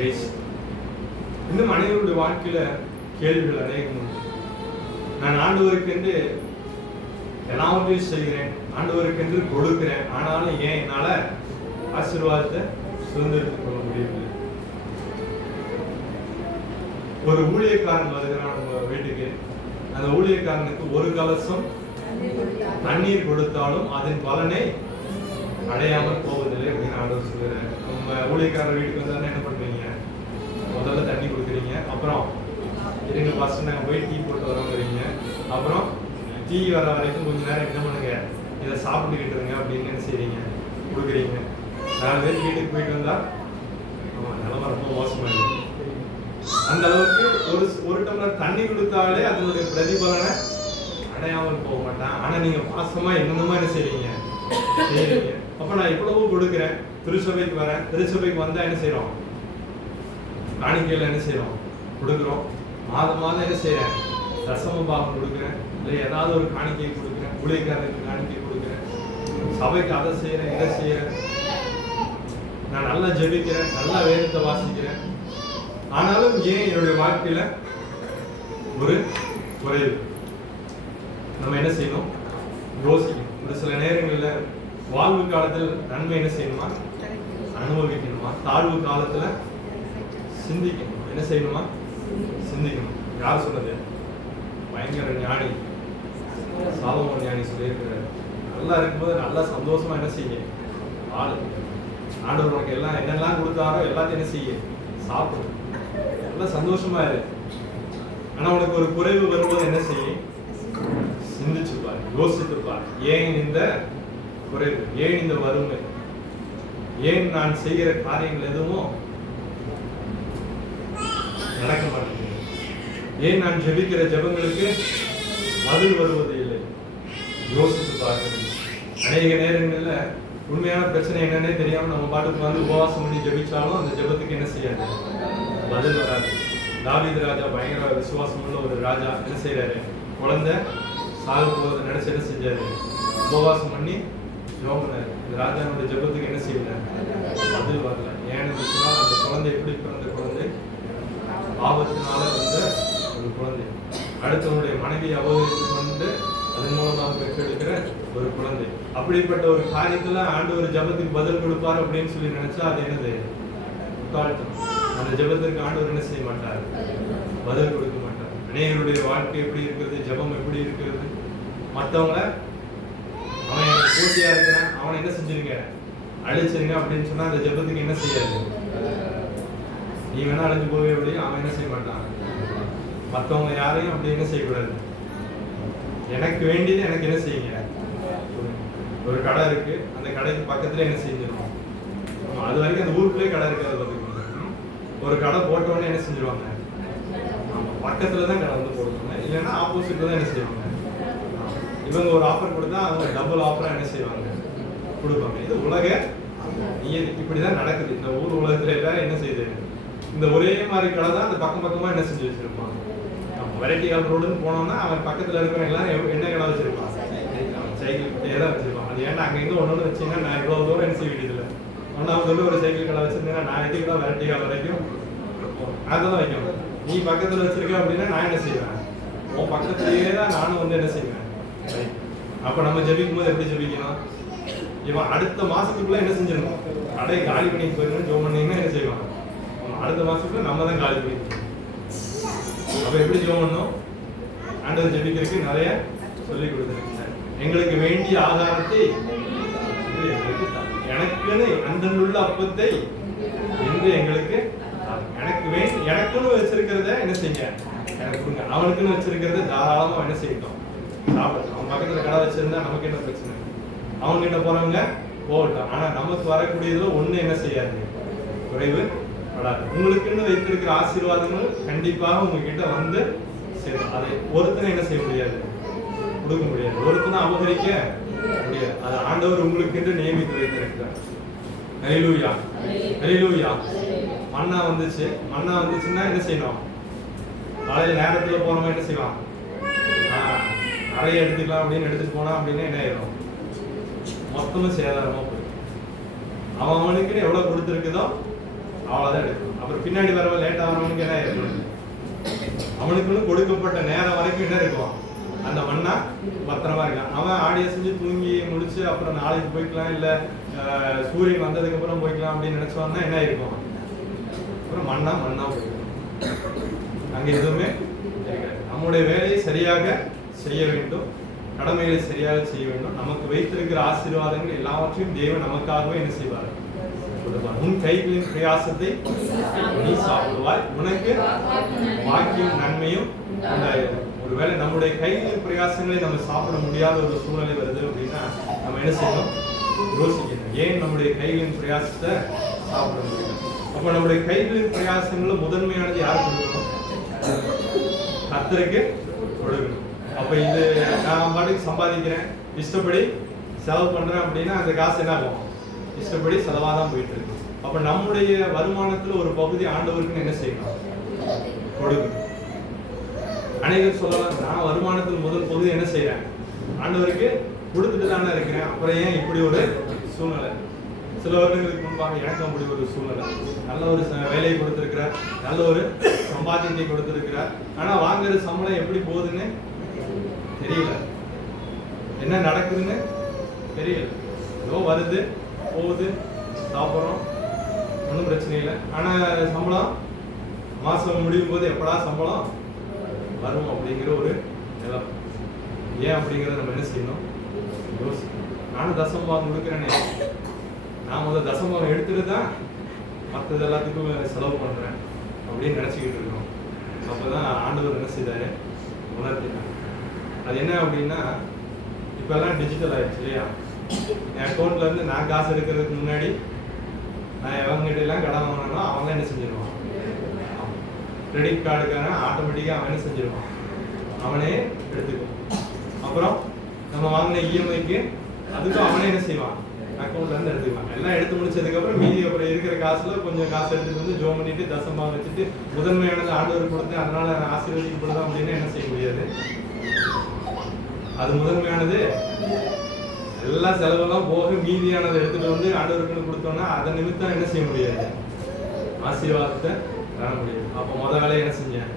இயேசு. இன்னும் அனைவருடைய வாழ்க்கையில கேள்விகள் அநேகம் உண்டு. நான் ஆண்டவருக்கென்று எல்லாவற்றையும் செய்கிறேன், ஆண்டவருக்கென்று கொடுக்கிறேன், ஆனாலும் ஏன் என்னால ஆசீர்வாதத்தை சுதந்திரத்துக் கொள்ள முடியவில்லை? ஒரு ஊழியக்காரன் வருகிறான் உங்க வீட்டுக்கு. அந்த ஊழியக்காரனுக்கு ஒரு கலசம் தண்ணீர் கொடுத்தாலும் அதன் பலனை அடையாமல் போவதில்லை அப்படின்னு ஆண்டவர் சொல்லுறாரு. உங்க ஊழியக்காரர் வீட்டுக்கு வந்தாலும் என்ன பண்றீங்க? முதல்ல தண்ணி கொடுக்குறீங்க, அப்புறம் இருங்க ஃபர்ஸ்ட் நாங்கள் போய் டீ போட்டு வரோங்கிறீங்க, அப்புறம் டீ வர வரைக்கும் கொஞ்ச நேரம் என்ன பண்ணுங்க, இதை சாப்பிட்டுக்கிட்டு இருங்க அப்படின்னு என்ன செய்றீங்க? கொடுக்குறீங்க. 4 பேர் வீட்டுக்கு போயிட்டு வந்தா நிலம ரொம்ப மோசமாயிடும். அந்த அளவுக்கு ஒரு டம்ளர் தண்ணி கொடுத்தாலே அதனுடைய பிரதிபலனை அடையாமல் போக மாட்டான். ஆனா நீங்க பாசமா என்னென்னமா என்ன செய்றீங்க? அப்ப நான் இவ்வளவு கொடுக்குறேன், திருச்சபைக்கு வரேன், திருச்சபைக்கு வந்தா என்ன செய்யறோம்? காணிக்கையில என்ன செய்யறோம்? கொடுக்குறோம். மாதம் மாதம் என்ன செய்யறேன்? தசம பாகம் கொடுக்குறேன், இல்லை ஏதாவது ஒரு காணிக்கை கொடுக்குறேன், ஊழியக்காரருக்கு காணிக்கை கொடுக்குறேன், சபைக்கு அதை செய்யறேன், இதை செய்யறேன், நான் நல்லா ஜெபிக்கிறேன், நல்லா வேதத்தை வாசிக்கிறேன். ஆனாலும் ஏன் என்னுடைய வாழ்க்கையில ஒரு குறைவு? நம்ம என்ன செய்யணும்? யோசிக்கணும். ஒரு சில நேரங்கள்ல வாழ்வு காலத்தில் நன்மை என்ன செய்யணுமா? அனுபவிக்கணுமா? தாழ்வு காலத்துல சிந்திக்கணும். என்ன செய்யணுமா? சிந்திக்கணும். யார் சொன்னது? பயங்கர ஞானி சாலமோன் ஞானி சொல்லியிருக்கிறார். நல்லா இருக்கும்போது நல்லா சந்தோஷமா என்ன செய்ய? ஆளு. ஆண்டவர் உனக்கு எல்லாம் என்னெல்லாம் கொடுத்தாரோ எல்லாத்தையும் என்ன செய்ய? சாப்பிடு. நல்லா சந்தோஷமா இரு. ஆனா உனக்கு ஒரு குறைவு வரும்போது என்ன செய்ய? சிந்திச்சுப்பார், யோசித்துப்பார். ஏன் இந்த குறைவு? ஏன் இந்த வறுமை? ஏன் நான் செய்கிற காரியங்கள் எதுவும் நடக்க மாட்டேங்குது? ஏன் நான் ஜெபிக்கிற ஜெபங்களுக்கு பதில் வருவது இல்லை? யோசித்து பார்க்க. அநேக நேரங்கள்ல உண்மையான பிரச்சனை என்னன்னே தெரியாம நம்ம பாட்டுக்கு வந்து உபவாசம் பண்ணி ஜெபிச்சாலும் அந்த ஜெபத்துக்கு என்ன செய்யாது? பதில் வராது. தாவீது ராஜா பயங்கர விசுவாசம் உள்ள ஒரு ராஜா. என்ன செய்யறாரு? குழந்தை சாக போவதை நினைச்சு என்ன செஞ்சாரு? உபவாசம் பண்ணி ஜெபம் பண்ணாரு. இந்த ராஜாவுடைய ஜெபத்துக்கு என்ன செய்யல? பதில் வரல. ஏன்னு சொன்னா அந்த குழந்தை எப்படி பிறந்த குழந்தை? ஆபத்தினால வந்த ஒரு குழந்தை. அடுத்தவனுடைய மனைவியை அபகரித்து கொண்டு அதன் மூலமாக பெற்றெடுக்கிற ஒரு குழந்தை. அப்படிப்பட்ட ஒரு காரியத்துல ஆண்டவர் ஜெபத்துக்கு பதில் கொடுப்பார் அப்படின்னு சொல்லி நினைச்சா அது என்னது? முட்டாள்தனம். அந்த ஜெபத்திற்கு ஆண்டவர் என்ன செய்ய மாட்டார்? பதில் கொடுக்க மாட்டார். அநேகருடைய வாழ்க்கை எப்படி இருக்கிறது? ஜெபம் எப்படி இருக்கிறது? மற்றவங்க அவன் எனக்கு போட்டியா இருக்கிறான், அவனை என்ன செஞ்சிருங்க? அழிச்சிருங்க அப்படின்னு சொன்னா அந்த ஜெபத்துக்கு என்ன செய்யாது? நீ வேணா அழிஞ்சு போவே அப்படியே அவன் என்ன செய்ய மாட்டான். மற்றவங்க யாரையும் அப்படி என்ன செய்யக்கூடாது. எனக்கு வேண்டியது எனக்கு என்ன செய்யுங்க? ஒரு கடை இருக்கு, அந்த கடைக்கு பக்கத்துல என்ன செஞ்சிருவோம், அது வரைக்கும் அந்த ஊருக்குள்ளே கடை இருக்காது பார்த்துக்கோங்க. ஒரு கடை போட்ட உடனே என்ன செஞ்சிருவாங்க, பக்கத்துல தான் கடை வந்து போடுவாங்க, இல்லைன்னா ஆப்போசிட்ல தான் என்ன செய்வாங்க. இவங்க ஒரு ஆஃபர் கொடுத்தா அவங்க டபுள் ஆஃபரா என்ன செய்வாங்க, கொடுப்பாங்க. இது உலக நியதி, இப்படிதான் நடக்குது. இந்த ஊர் உலகத்துல எல்லாம் என்ன செய்யுது, இந்த ஒரே மாதிரி கடை தான் அந்த பக்கம் பக்கமா என்ன செஞ்சு வச்சிருப்பாங்க. வெரைட்டி கால் ரோடுன்னு போனோம்னா அவன் பக்கத்துல இருக்கிற எல்லாரும் என்ன கடை வச்சிருப்பான், சைக்கிள் கடையே தான் வச்சிருப்பான். அது ஏன்னா அங்க இருந்து ஒன்னொன்னு வச்சீங்கன்னா நான் இவ்வளவு தூரம் என்ன செய்ய வேண்டியதில்லை. ஒன்னாவது ஒரு சைக்கிள் கடை வச்சிருந்தேன்னா நான் எதுக்கு தான் வெரைட்டி கால் வரைக்கும் அதான் வைக்கணும். நீ பக்கத்துல வச்சிருக்க அப்படின்னா நான் என்ன செய்வேன், உன் பக்கத்துலயே தான் நானும் வந்து என்ன செய்வேன். அப்ப நம்ம ஜெபிக்கும் போது எப்படி ஜெபிக்கணும், இவன் அடுத்த மாசத்துக்குள்ள என்ன செஞ்சிடணும், கடையை காலி பண்ணி போயிடணும். ஜோம் பண்ணீங்கன்னா என்ன செய்வான், அடுத்த மாசத்துக்குள்ள நம்ம தான் காலி பண்ணிக்கணும். அப்ப எப்படி ஜோம் பண்ணணும், ஆண்டவர் ஜெபிக்கிறதுக்கு நிறைய சொல்லி கொடுத்துருக்காங்க. எங்களுக்கு வேண்டிய ஆதாரத்தை எனக்குன்னு அந்தனுள்ள அப்பத்தை என்று எங்களுக்கு எனக்குன்னு வச்சிருக்கிறத என்ன செய்யுங்க எனக்கு கொடுங்க. அவனுக்குன்னு வச்சிருக்கிறத தாராளமா என்ன செய்யட்டும், சாப்பிடட்டும். அவன் பக்கத்துல கடை வச்சிருந்தா நமக்கு என்ன பிரச்சனை, அவன்கிட்ட போறவங்க போகட்டும். ஆனா நமக்கு வரக்கூடியதுல ஒண்ணு என்ன செய்யாது, குறைவு படாது. உங்களுக்குன்னு வைத்திருக்கிற ஆசீர்வாதங்கள் கண்டிப்பாக உங்ககிட்ட வந்து சேரும். அதை ஒருத்தனை என்ன செய்ய முடியாது, கொடுக்க முடியாது. ஒருத்தனை அபகரிக்க முடியாது. அது ஆண்டவர் உங்களுக்கு என்று நியமித்து வைத்திருக்கிறார். ஹல்லேலூயா, ஹல்லேலூயா. மன்னா வந்துச்சுன்னா என்ன செய்யணும், காலையில நேரத்துல போனவன் என்ன செய்வான், நிறைய எடுத்துக்கலாம் அப்படின்னு எடுத்துட்டு போனா அப்படின்னா என்ன ஆயிடும், மொத்தமும் சேதாரமா போயிடும். அவனுக்கு எவ்வளவு கொடுத்துருக்குதோ அவ்வளவுதான் எடுக்கணும். அப்புறம் பின்னாடி வரவன் லேட்டா வரவனுக்கு என்ன ஆயிடும், அவனுக்குன்னு கொடுக்கப்பட்ட நேரம் வரைக்கும் என்ன இருக்கும், அந்த மண்ணா பத்திரமா இருக்கான். அவன் ஆடிய செஞ்சு தூங்கி முடிச்சு அப்புறம் நாளைக்கு போய்க்கலாம், இல்ல சூரியன் வந்ததுக்கு அப்புறம் போய்க்கலாம் அப்படின்னு நினைச்சோம்னா என்ன இருக்கும், அப்புறம் மண்ணா போயிடும். அங்க எதுவுமே இருக்காது. நம்முடைய வேலையை சரியாக செய்ய வேண்டும், கடமைகளை சரியாக செய்ய வேண்டும். நமக்கு வைத்திருக்கிற ஆசீர்வாதங்கள் எல்லாவற்றையும் தேவன் நமக்காகவே என்ன செய்வார், கொடுப்பார். உன் கைகளின் பிரயாசத்தை நீ சாப்பிடுவாய், உனக்கு வாக்கியம் நன்மையும் உண்டாயிரும். ஒருவேளை நம்முடைய கைகளின் பிரயாசங்களை நம்ம சாப்பிட முடியாத ஒரு சூழ்நிலை வருது அப்படின்னா நம்ம என்ன செய்யணும், யோசிக்கணும். ஏன் நம்முடைய கைகளின் பிரயாசத்தை சாப்பிட முடியும். அப்ப நம்முடைய கைகளின் பிரயாசங்களை முதன்மையானது யார் கொடுக்கணும், கர்த்தருக்கு கொடுக்கணும். அப்ப இது நான் பாட்டுக்கு சம்பாதிக்கிறேன், இஷ்டப்படி செலவு பண்றேன் அப்படின்னா அந்த காசு என்ன ஆகும், இஷ்டப்படி செலவாதான் போயிட்டு இருக்கு. அப்ப நம்முடைய வருமானத்துல ஒரு பகுதி ஆண்டவருக்கு என்ன செய்யணும், கொடுக்கணும். அனைவரும் சொல்லலாம், நான் வருமானத்தில் முதல் பகுதி என்ன செய்யறேன், ஆண்டவருக்கு கொடுத்துட்டு தானே இருக்கிறேன், அப்புறம் ஏன் இப்படி ஒரு சூழ்நிலை. சில வருடங்களுக்கு முன்பாக எனக்கு அப்படி ஒரு சூழ்நிலை. நல்ல ஒரு வேலையை கொடுத்திருக்கிறார், நல்ல ஒரு சம்பாத்தியத்தை கொடுத்திருக்கிறார். ஆனா வாங்குற சம்பளம் எப்படி போகுதுன்னு தெரியல, என்ன நடக்குதுன்னு தெரியல. ஏதோ வருது போகுது, சாப்பிட்றோம், ஒன்றும் பிரச்சனை இல்லை. ஆனா சம்பளம் மாசம் முடியும் போது எப்படா சம்பளம் வரும் அப்படிங்கிற ஒரு நிலம். ஏன் அப்படிங்கிறத நம்ம என்ன செய்யணும், யோசிக்கணும். நானும் தசமபாகம் கொடுக்குறேனே, நான் முதல் தசமபாகம் எடுத்துட்டு தான் மற்றது எல்லாத்துக்கும் செலவு பண்றேன் அப்படின்னு நினைச்சுக்கிட்டு இருக்கோம். அப்பதான் ஆண்டவர் என்ன செய்தாரு, உணர்த்தினார். அது என்ன அப்படின்னா, இப்பெல்லாம் டிஜிட்டல் ஆயிடுச்சு இல்லையா. என் அக்கௌண்ட்ல இருந்து நான் காசு எடுக்கிறதுக்கு முன்னாடி நான் எவங்கிட்ட எல்லாம் கடன் வாங்கினோ அவங்க என்ன செஞ்சிருவான், கிரெடிட் கார்டுக்காரன் ஆட்டோமேட்டிக்கா அவன் என்ன செஞ்சிருவான், அவனே எடுத்துக்குவான். அப்புறம் நம்ம வாங்கின இஎம்ஐக்கு அதுக்கும் அவனே என்ன செய்வான், அக்கௌண்ட்ல இருந்து எடுத்துக்குவான். எல்லாம் எடுத்து முடிச்சதுக்கு அப்புறம் மீதி அப்புறம் இருக்கிற காசுல கொஞ்சம் காசு எடுத்துட்டு வந்து ஜோம் பண்ணிட்டு தசமாக வச்சுட்டு முதன்மையானது ஆண்டவர் கொடுத்து அதனால ஆசீர்வதிக்கப்படுதான் அப்படின்னு என்ன செய்ய முடியாது. அது முதன்மையானது எல்லா செலவெல்லாம் போக மீதியானதை எடுத்துட்டு வந்து ஆண்டவருக்குன்னு கொடுத்தோம்னா அதை நிமித்தம் என்ன செய்ய முடியாது, ஆசீர்வாதத்தை தர முடியாது. அப்போ வேலையை என்ன செஞ்சேன்,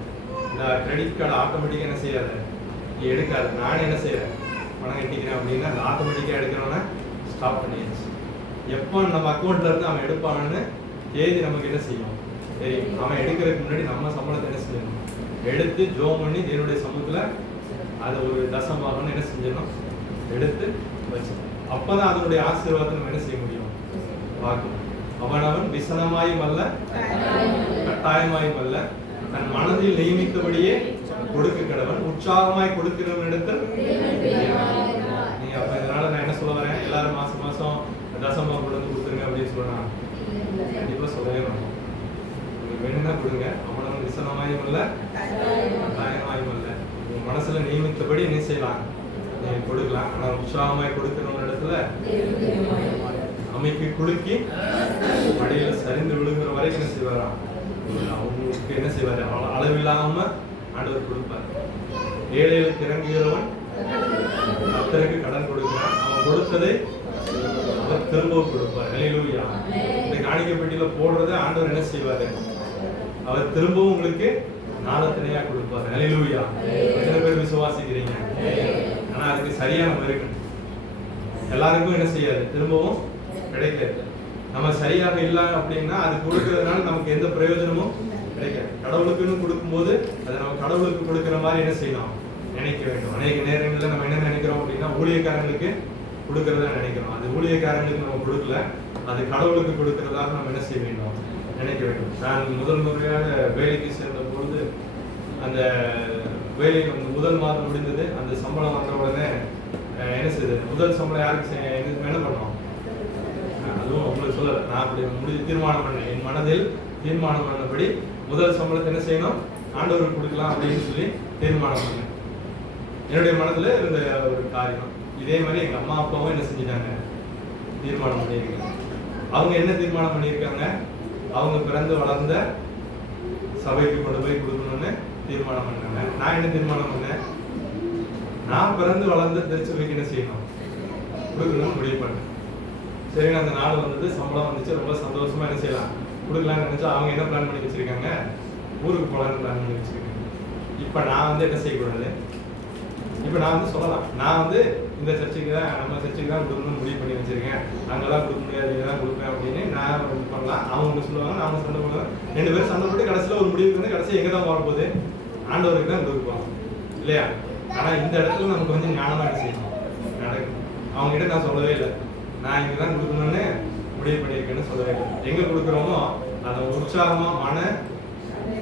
இந்த கிரெடிட் கார்டு ஆட்டோமேட்டிக்கா என்ன செய்யாத, நீ எடுக்காது, நானே என்ன செய்யறேன் பணம் கட்டிக்கிறேன் அப்படின்னா அந்த ஆட்டோமேட்டிக்கா எடுக்கிறவன ஸ்டாப் பண்ணியாச்சு. எப்போ நம்ம அக்கௌண்ட்ல இருந்து அவன் எடுப்பான்னு தேதி நமக்கு என்ன செய்யும் தெரியும். அவன் எடுக்கிறதுக்கு முன்னாடி நம்ம சம்பளத்தை என்ன செய்யணும், எடுத்து ஜோம் பண்ணி தேவனுடைய சமூகத்துல அதை ஒரு தசமாகன்னு என்ன செஞ்சிடணும், எடுத்து வச்சு. அப்பதான் அதனுடைய ஆசீர்வாதத்தை நம்ம என்ன செய்ய முடியும், பார்க்கணும். அவனவன் விசனமாயும் அல்ல கட்டாயமாயும் அல்ல, தன் மனதில் நியமித்தபடியே கொடுக்க கடவன், உற்சாகமாய் கொடுக்கிறவனிடத்தில். நீங்க அப்ப இதனால நான் என்ன சொல்ல சொல்ல வரேன் எல்லாரும் மாசம் மாசம் தசமம் கொண்டு வந்து கொடுத்துருங்க அப்படின்னு சொல்லலாம். கண்டிப்பா சொல்லவே மாட்டோம். உங்களுக்கு வேணும்னா கொடுங்க. அவனவன் விசனமாயும் இல்லை கட்டாயமாயும் இல்லை. உங்க மனசுல நியமித்தபடி என்ன செய்யலாம், நீங்க கொடுக்கலாம். ஆனா உற்சாகமாய் கொடுக்கிற இடத்துல அமைக்கு குலுக்கி மடியில சரிந்து விழுகிற வரைக்கும் என்ன செய்வாராம், அவங்களுக்கு என்ன செய்வாரு, அளவில்லாம ஆண்டவர் கொடுப்பார். ஏழைகளுக்கு இறங்குகிறவன் கர்த்தருக்கு கடன் கொடுக்கிறான், அவன் கொடுத்ததை அவர் திரும்பவும் கொடுப்பார். ஹல்லேலூயா. இந்த காணிக்கை பெட்டியில போடுறதை ஆண்டவர் என்ன செய்வாரு, அவர் திரும்பவும் உங்களுக்கு நாளத்தினையா கொடுப்பார். ஹல்லேலூயா. எத்தனை பேர் விசுவாசிக்கிறீங்க? ஆனா அதுக்கு சரியான முறைகள் எல்லாருக்கும் என்ன செய்யாது, திரும்பவும் கிடைக்காது. நம்ம சரியாக இல்லை அப்படின்னா அது கொடுக்கறதுனால நமக்கு எந்த பிரயோஜனமும் கிடைக்காது. கடவுளுக்குன்னு கொடுக்கும்போது அதை நம்ம கடவுளுக்கு கொடுக்கிற மாதிரி என்ன செய்யணும், நினைக்க வேண்டும். அநேக நேரங்களில் நம்ம என்ன நினைக்கிறோம் அப்படின்னா ஊழியக்காரங்களுக்கு கொடுக்கறதா நினைக்கிறோம். அது ஊழியக்காரங்களுக்கு நம்ம கொடுக்கல, அது கடவுளுக்கு கொடுக்கறதா நம்ம என்ன செய்ய வேண்டும், நினைக்க வேண்டும். நான் முதல் முறையாக வேலைக்கு சேர்ந்த பொழுது அந்த வேலை முதல் மாதம் முடிந்தது. அந்த சம்பளம் வந்த உடனே என்ன செய்யுது, முதல் சம்பளம் யாருக்கு என்ன பண்ணோம், அதுவும் உங்களுக்கு சொல்லலை, நான் அப்படி தீர்மானம் பண்ணேன். என் மனதில் தீர்மானம் பண்ணபடி முதல் சம்பளத்தை என்ன செய்யணும், ஆண்டவருக்கு கொடுக்கலாம் அப்படின்னு சொல்லி தீர்மானம் பண்ணேன். என்னுடைய மனதில் இருந்த ஒரு காரியம். இதே மாதிரி எங்கள் அம்மா அப்பாவும் என்ன செஞ்சுட்டாங்க, தீர்மானம் பண்ணியிருக்காங்க. அவங்க என்ன தீர்மானம் பண்ணியிருக்காங்க, அவங்க பிறந்து வளர்ந்த சபைக்கு கொண்டு போய் கொடுக்கணும்னு தீர்மானம் பண்ணாங்க. நான் என்ன தீர்மானம் பண்ணேன், நான் பிறந்து வளர்ந்த திருச்சபைக்கு என்ன செய்யணும், கொடுக்கணும்னு முடிவு பண்ணேன். சரி, அந்த நாள் வந்தது, சம்பளம் வந்துச்சு, ரொம்ப சந்தோஷமா என்ன செய்யலாம் கொடுக்கலாம்னு நினைச்சா அவங்க என்ன பிளான் பண்ணி வச்சிருக்காங்க, ஊருக்கு போகலான்னு பிளான் பண்ணி வச்சிருக்காங்க. இப்போ நான் வந்து என்ன செய்யக்கூடாது, இப்போ நான் வந்து சொல்லலாம், நான் வந்து இந்த சர்ச்சுக்கு தான், நம்ம சர்ச்சுக்கு தான் கொடுக்கணும்னு முடிவு பண்ணி வச்சிருக்கேன், அங்கெல்லாம் கொடுக்க முடியாது, இதெல்லாம் கொடுப்பேன் அப்படின்னு நான் இது பண்ணலாம். அவங்க சொல்லுவாங்க, அவங்க சண்டை போடுவாங்க, 2 பேரும் சண்டை போட்டு கடைசியில் ஒரு முடிவுக்கு வந்து கடைசி எங்கே தான் போகும்போது ஆண்டவருக்கு தான் கொடுப்பாங்க இல்லையா. ஆனால் இந்த இடத்துல நமக்கு வந்து ஞானமாக என்ன செய்யணும், நடக்கும். அவங்ககிட்ட நான் சொல்லவே இல்லை, நான் இங்கே தான் கொடுக்கணும்னு முடிவு பண்ணியிருக்கேன்னு சொல்லவே இல்லை. எங்கே கொடுக்குறோமோ அதை உற்சாகமாக மன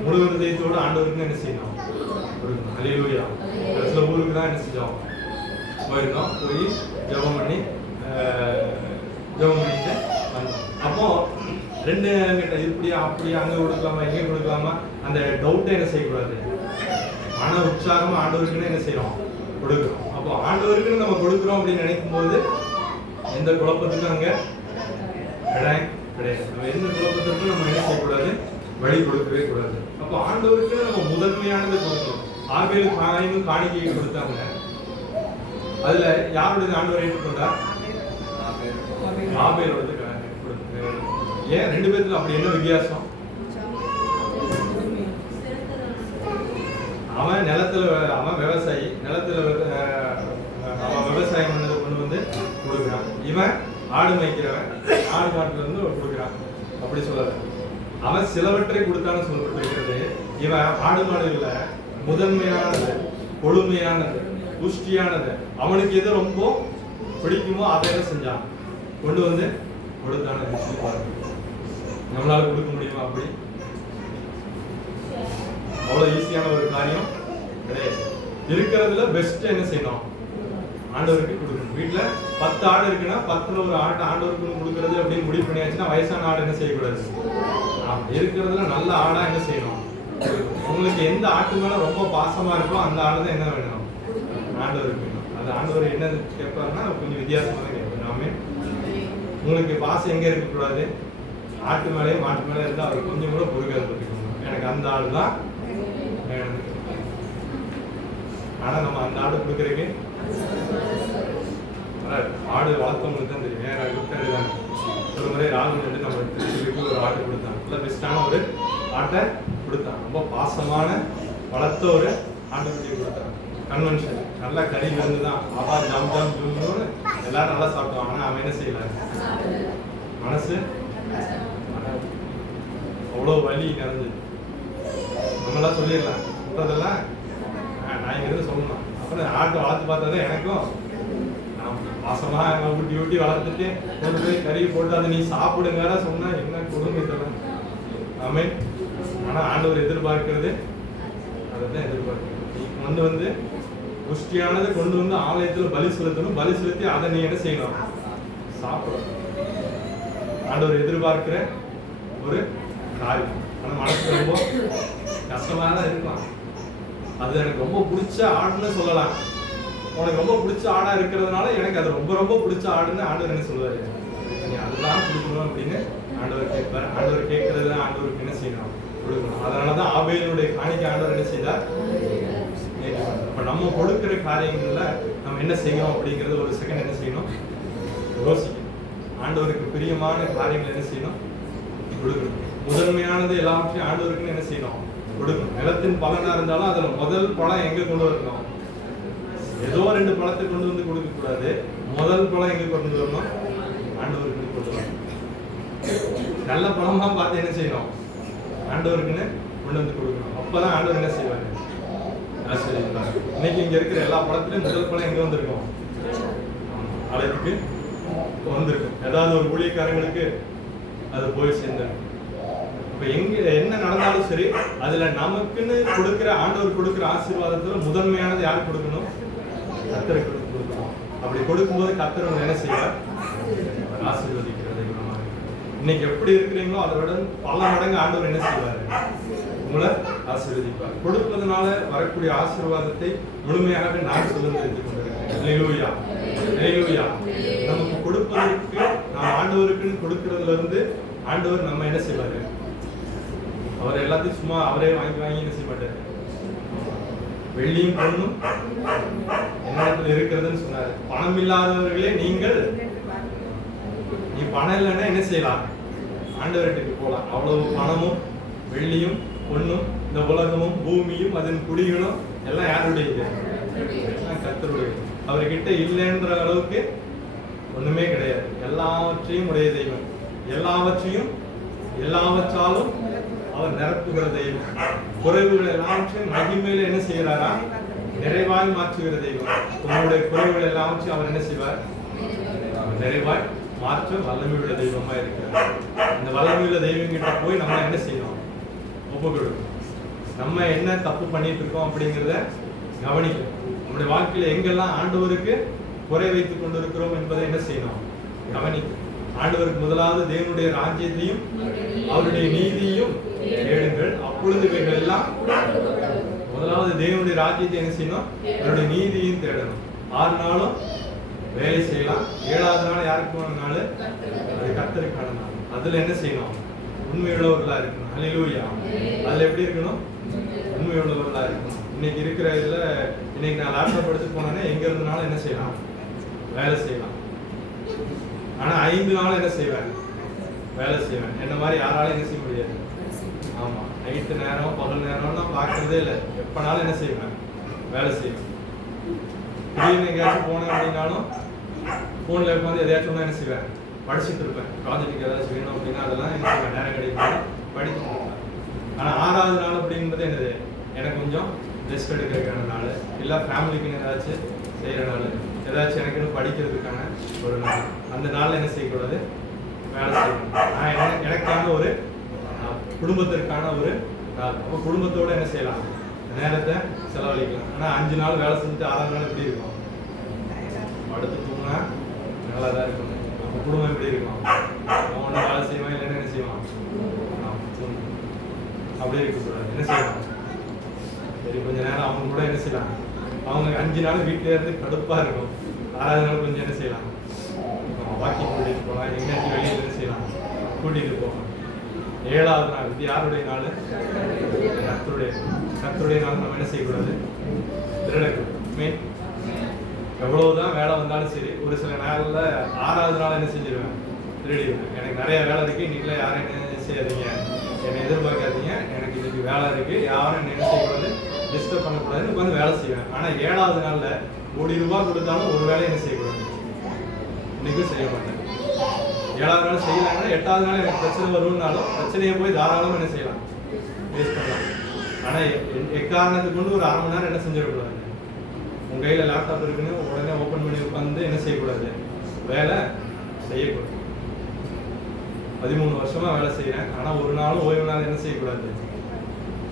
முழு ஹிருதயத்தோடு ஆண்டவருக்கு என்ன செய்யணும், கொடுக்கணும். ஹல்லேலூயா. சில ஊருக்கு தான் என்ன செஞ்சோம், போயிருந்தோம், போய் ஜெபம் பண்ணிட்டு வந்தோம். அப்போ 2 கிட்ட இப்படியா அப்படியா, அங்கே கொடுக்கலாமா எங்கே கொடுக்கலாமா அந்த டவுட்டை என்ன செய்யக்கூடாது, மன உற்சாகமா ஆண்டவருக்குன்னு என்ன செய்யறோம், கொடுக்குறோம். அப்போ ஆண்டவருக்குன்னு நம்ம கொடுக்குறோம் அப்படின்னு நினைக்கும் போது எந்த குழப்பத்துக்கும் அங்க கிடையாது. நம்ம எந்த குழப்பத்திற்கும் நம்ம என்ன செய்யக்கூடாது, வழி கொடுக்கவே கூடாது. அப்போ ஆண்டவருக்கு நம்ம முதன்மையானது கொடுக்கணும். ஆபேலும் காயினும் காணிக்கையை கொடுத்தாங்க. அதுல யாருடைய ஆண்டவர் ஏற்றுக்கொண்டார், ஆபேலோடது கொடுத்தாங்க. ஏன் 2 பேருக்கு அப்படி என்ன வித்தியாசம், அவன் நிலத்துல, அவன் விவசாயி, நிலத்துல அவன் விவசாயம் பண்ணதை கொண்டு வந்து கொடுக்குறான். இவன் ஆடு மேய்க்கிறவன், ஆடு காட்டுல இருந்து கொடுக்குறான். அப்படி சொல்லாத, அவன் சிலவற்றை கொடுத்தான்னு சொல்லப்பட்டிருக்கிறது. இவன் ஆடு மாடுகள்ல முதன்மையானது, கொழுமையானது, புஷ்டியானது, அவனுக்கு எது ரொம்ப பிடிக்குமோ அதை என்ன செஞ்சான், கொண்டு வந்து கொடுத்தான. நம்மளால கொடுக்க முடியுமா அப்படி? அவ்வளவு ஈஸியான ஒரு காரியம் கிடையாது. இருக்கிறதுல பெஸ்ட் என்ன செய்யணும், ஆண்டவருக்கு கொடுக்கணும். வீட்டுல 10 ஆடு இருக்குன்னா 10ல ஒரு ஆட்டை ஆண்டவருக்கு கொடுக்கறது அப்படின்னு முடிவு பண்ணியாச்சுன்னா வயசான ஆடு என்ன செய்யக்கூடாது, இருக்கிறதுல நல்ல ஆடா என்ன செய்யணும். உங்களுக்கு எந்த ஆட்டு மேல ரொம்ப பாசமா இருக்கோ அந்த ஆடு தான் என்ன வேணும், ஆண்டவருக்கு வேணும். அது ஆண்டவர் என்ன கேட்பாருன்னா கொஞ்சம் வித்தியாசமா தான் கேட்பாரு. நாமே உங்களுக்கு பாசம் எங்க இருக்கக்கூடாது, ஆட்டு மேலேயே மாட்டு மேலே இருந்தா அவர் கொஞ்சம் கூட பொறுக்காது பட்டுக்கணும். எனக்கு அந்த ஆடு தான் வேணும். ஆனா நம்ம அந்த ஆடு கொடுக்குறதுக்கு ஆடு வளர்த்தவங்களுக்கு தான் தெரியும். வேற கொடுத்தாரு ஒரு முறை ராகுல் வந்து நம்ம திருச்சிக்கு ஒரு ஆட்டு கொடுத்தான், நல்ல பெஸ்டான ஒரு ஆட்டை கொடுத்தான். ரொம்ப பாசமான வளர்த்த ஒரு ஆட்டுக்குட்டியை கொடுத்தான். கன்வென்ஷன் நல்லா கறி விருந்து தான், அப்பா ஜாம் ஜாம் ஜூம்னு எல்லாரும் நல்லா சாப்பிட்டோம். ஆனா அவன் என்ன செய்யல, மனசு அவ்வளோ வலி நிறைஞ்சது. நம்மளாம் சொல்லிடலாம், சொல்றதெல்லாம் நான் இங்கிருந்து சொல்லணும். அப்புறம் ஆட்டை வளர்த்து பார்த்தாதான் எனக்கும் பாசமா ஊட்டி ஊட்டி வளர்த்துட்டு கொண்டு போய் கறி போட்டு அதை நீ சாப்பிடுங்க சொன்னா என்ன கொடுங்க இதெல்லாம். ஆமே. ஆனா ஆண்டவர் எதிர்பார்க்கிறது அதான் எதிர்பார்க்கிறது, நீ கொண்டு வந்து புஷ்டியானதை கொண்டு வந்து ஆலயத்துல பலி செலுத்தணும். பலி செலுத்தி அதை நீ என்ன செய்யணும்? சாப்பிடணும். ஆண்டவர் எதிர்பார்க்கிற ஒரு காரியம். ஆனா மனசு ரொம்ப கஷ்டமா தான் இருக்கலாம். அது எனக்கு ரொம்ப பிடிச்ச ஆடுன்னு சொல்லலாம். உனக்கு ரொம்ப பிடிச்ச ஆடா இருக்கிறதுனால எனக்கு அது ரொம்ப ரொம்ப பிடிச்ச ஆடுன்னு ஆண்டவர் என்ன சொல்லுவாரு? நீ அதுதான் கொடுக்கணும் அப்படின்னு ஆண்டவர் கேட்பார். ஆண்டவர் கேட்கறது ஆண்டவருக்கு என்ன செய்யணும்? கொடுக்கணும். அதனாலதான் ஆபேலுடைய காணிக்கை ஆண்டவர் என்ன செய்தார்? அப்ப நம்ம கொடுக்கிற காரியங்கள்ல நம்ம என்ன செய்யணும் அப்படிங்கறது ஒரு செகண்ட் என்ன செய்யணும்? யோசிக்கணும். ஆண்டவருக்கு பிரியமான காரியங்கள் என்ன செய்யணும்? கொடுக்கணும். முதன்மையானது எல்லாவற்றையும் ஆண்டவருக்கு என்ன செய்யணும்? கொடுக்கணும். நிலத்தின் பலனா இருந்தாலும் அதுல முதல் பழம் எங்க கொண்டு வரணும்? ஏதோ 2 பழத்தை கொண்டு வந்து கொடுக்க கூடாது. முதல் பழம் எங்க கொண்டு வரணும்? ஆண்டவருக்கு கொண்டு வரணும். நல்ல பழமா பார்த்து என்ன செய்யணும்? ஆண்டவருக்குன்னு கொண்டு வந்து கொடுக்கணும். அப்பதான் ஆண்டவர் என்ன செய்வாரு? ஆசீர்வதிப்பார். இன்னைக்கு இங்க இருக்கிற எல்லா பழத்திலும் முதல் பழம் எங்க வந்திருக்கும்? அழைப்புக்கு வந்திருக்கும். ஏதாவது ஒரு ஊழியக்காரங்களுக்கு அது போய் சேர்ந்திருக்கும். இப்ப எங்க என்ன நடந்தாலும் சரி, அதுல நமக்குன்னு கொடுக்கிற ஆண்டவர் கொடுக்கிற ஆசீர்வாதத்துல முதன்மையானது யார் கொடுக்கணும்? கர்த்தருக்கு கொடுக்கணும். அப்படி கொடுக்கும்போது கர்த்தர் என்ன செய்வார்? ஆசீர்வதிக்கிறது. இன்னைக்கு எப்படி இருக்கிறீங்களோ அதை விட பல மடங்கு ஆண்டவர் என்ன செய்வார்? உங்களை ஆசீர்வதிப்பார். கொடுப்பதனால வரக்கூடிய ஆசீர்வாதத்தை முழுமையாக நான் சுதந்திரித்துக் கொண்டிருக்கிறேன். அல்லேலூயா, அல்லேலூயா. நமக்கு கொடுப்பதற்கு நாம் ஆண்டவருக்குன்னு கொடுக்கறதுல இருந்து ஆண்டவர் நம்ம என்ன செய்வாரு? அவர் எல்லாத்தையும் சும்மா அவரே வாங்கி வாங்கி என்ன செய்ய மாட்டாரு. வெள்ளியும் பொண்ணும் என்னிடத்துல இருக்கிறதுன்னு சொன்னாரு. பணம் இல்லாதவர்களே நீங்கள், நீ பணம் இல்லைன்னா என்ன செய்யலாம்? ஆண்டவர்கிட்ட போகலாம். அவ்வளவு பணமும் வெள்ளியும் பொண்ணும் இந்த உலகமும் பூமியும் அதன் குடிகளும் எல்லாம் யாருடையது? கர்த்தருடைய. அவர்கிட்ட இல்லைன்ற அளவுக்கு ஒண்ணுமே கிடையாது. எல்லாவற்றையும் உடைய தெய்வம். எல்லாவற்றாலும் அவர் நிரப்புகிற தெய்வம். குறைவுகள் எல்லாவற்றையும் மகிமையில என்ன செய்யறாரா? நிறைவாய் மாற்றுகிற தெய்வம். உங்களுடைய குறைவுகள் எல்லாவற்றையும் அவர் என்ன செய்வார்? நிறைவாய் மாற்ற வல்லமையுள்ள தெய்வமா இருக்கிறார். இந்த வல்லமையுள்ள தெய்வம் கிட்ட போய் நம்ம என்ன செய்யணும்? ஒப்பு கொடுக்கணும். நம்ம என்ன தப்பு பண்ணிட்டு இருக்கோம் அப்படிங்கிறத கவனிக்கணும். நம்முடைய வாழ்க்கையில எங்கெல்லாம் ஆண்டவருக்கு குறை வைத்துக் கொண்டிருக்கிறோம் என்பதை என்ன செய்யணும்? கவனிக்கணும். ஆண்டவருக்கு முதலாவது தேவனுடைய ராஜ்யத்தையும் அவருடைய நீதியையும் தேடுங்கள், அப்பொழுது இவைகள் எல்லாம். முதலாவது தேவனுடைய ராஜ்யத்தை என்ன செய்யணும்? அவருடைய நீதியையும் தேடணும். 6 நாளும் வேலை செய்யலாம். 7வது நாள் யாருக்கு நாள்? அது கர்த்தருக்கான நாள். அதுல என்ன செய்யணும்? உண்மையுள்ளவர்களா இருக்கணும். அல்லேலூயா. அதுல எப்படி இருக்கணும்? உண்மையுள்ளவர்களா இருக்கணும். இன்னைக்கு இருக்கிற இதுல இன்னைக்கு நான் லேப்டாப் எடுத்து போனேன்னா எங்க இருந்தனாலும் என்ன செய்யலாம்? வேலை செய்யலாம். ஆனா 5 நாள் என்ன செய்வேன்? வேலை செய்வேன். என்ன மாதிரி யாராலும் என்ன செய்ய முடியாது. ஆமா, நைட்டு நேரம் பகல் நேரம் நான் பார்க்கறதே இல்லை. எப்பனாலும் என்ன செய்வேன்? வேலை செய்வேன். திடீர்னு எங்கேயாச்சும் போனேன் அப்படின்னாலும் போன்ல உட்காந்து எதையாச்சும் என்ன செய்வேன்? படிச்சுட்டு இருப்பேன். ப்ராஜெக்ட்டுக்கு ஏதாச்சும் வேணும் அப்படின்னா அதெல்லாம் என்ன செய்வேன்? நேரம் கிடைக்கும் படிச்சுட்டு இருப்பேன். ஆனா 6வது நாள் அப்படின்றது என்னது? எனக்கு கொஞ்சம் ரெஸ்ட் எடுக்கிறதுக்கான நாள், இல்லை ஃபேமிலிக்குன்னு ஏதாச்சும் செய்கிற நாள், ஏதாச்சும் எனக்குன்னு படிக்கிறதுக்கான ஒரு நாள். அந்த நாளில் என்ன செய்யக்கூடாது? வேலை செய்யணும். நான் எனக்கான ஒரு குடும்பத்திற்கான ஒரு நாள். அப்போ குடும்பத்தோடு என்ன செய்யலாம்? நேரத்தை செலவழிக்கலாம். ஆனால் 5 நாள் வேலை செஞ்சுட்டு 6வது நாள் எப்படி இருக்கும்? அடுத்து தூங்கினா நல்லா தான் இருக்கும். நம்ம குடும்பம் எப்படி இருக்கும்? அவன் ஒன்றும் வேலை செய்வான், இல்லைன்னா என்ன செய்வான்? அப்படியே இருக்கக்கூடாது. என்ன செய்யலாம்? சரி, கொஞ்ச நேரம் அவங்க கூட என்ன செய்யலாம்? அவங்க 5 நாள் வீட்டிலே இருந்து கடுப்பாக இருக்கும். 6வது நாள் கொஞ்சம் என்ன செய்யலாம்? வாக்கிங் கூட்டிகிட்டு போகலாம். எங்கேயாச்சும் வெளியில் என்ன செய்யலாம்? கூட்டிகிட்டு போகலாம். 7வது நாள் இது யாருடைய நாள்? கர்த்தருடைய நாள். நம்ம என்ன செய்யக்கூடாது? திருடக்கூடாது. எவ்வளவுதான் வேலை வந்தாலும் சரி, ஒரு சில நாளில் 6வது நாள் என்ன செஞ்சிருவேன்? திருடிடுவேன். எனக்கு நிறைய வேலை இருக்கு, இன்னைக்குல யாரும் என்ன செய்யாதீங்க, என்னை எதிர்பார்க்காதீங்க, எனக்கு இன்னைக்கு வேலை இருக்கு, யாரும் என்ன செய்யக்கூடாது, டிஸ்டர்ப் பண்ணக்கூடாதுன்னு உட்காந்து வேலை செய்வேன். ஆனால் 7வது நாளில் ₹1,00,000 கொடுத்தாலும் ஒரு வேலையை என்ன செய்யக்கூடாது? இன்னைக்கும் செய்ய மாட்டேன். 7வது நாள் செய்யலாங்கன்னா 8வது நாள் எனக்கு பிரச்சனை வரும்னாலும் பிரச்சனையை போய் தாராளமாக என்ன செய்யலாம்? வேஸ்ட் பண்ணலாம். ஆனால் எக்காரணத்துக்கு கொண்டு ஒரு 1/2 மணி நேரம் என்ன செஞ்சிடக்கூடாது? உங்கள் கையில் லேப்டாப் இருக்குன்னு உடனே ஓப்பன் பண்ணி உட்காந்து என்ன செய்யக்கூடாது? வேலை செய்யக்கூடாது. 13 வருஷமாக வேலை செய்கிறேன். ஆனால் ஒரு நாளும் ஓய்வு நாள் என்ன செய்யக்கூடாது?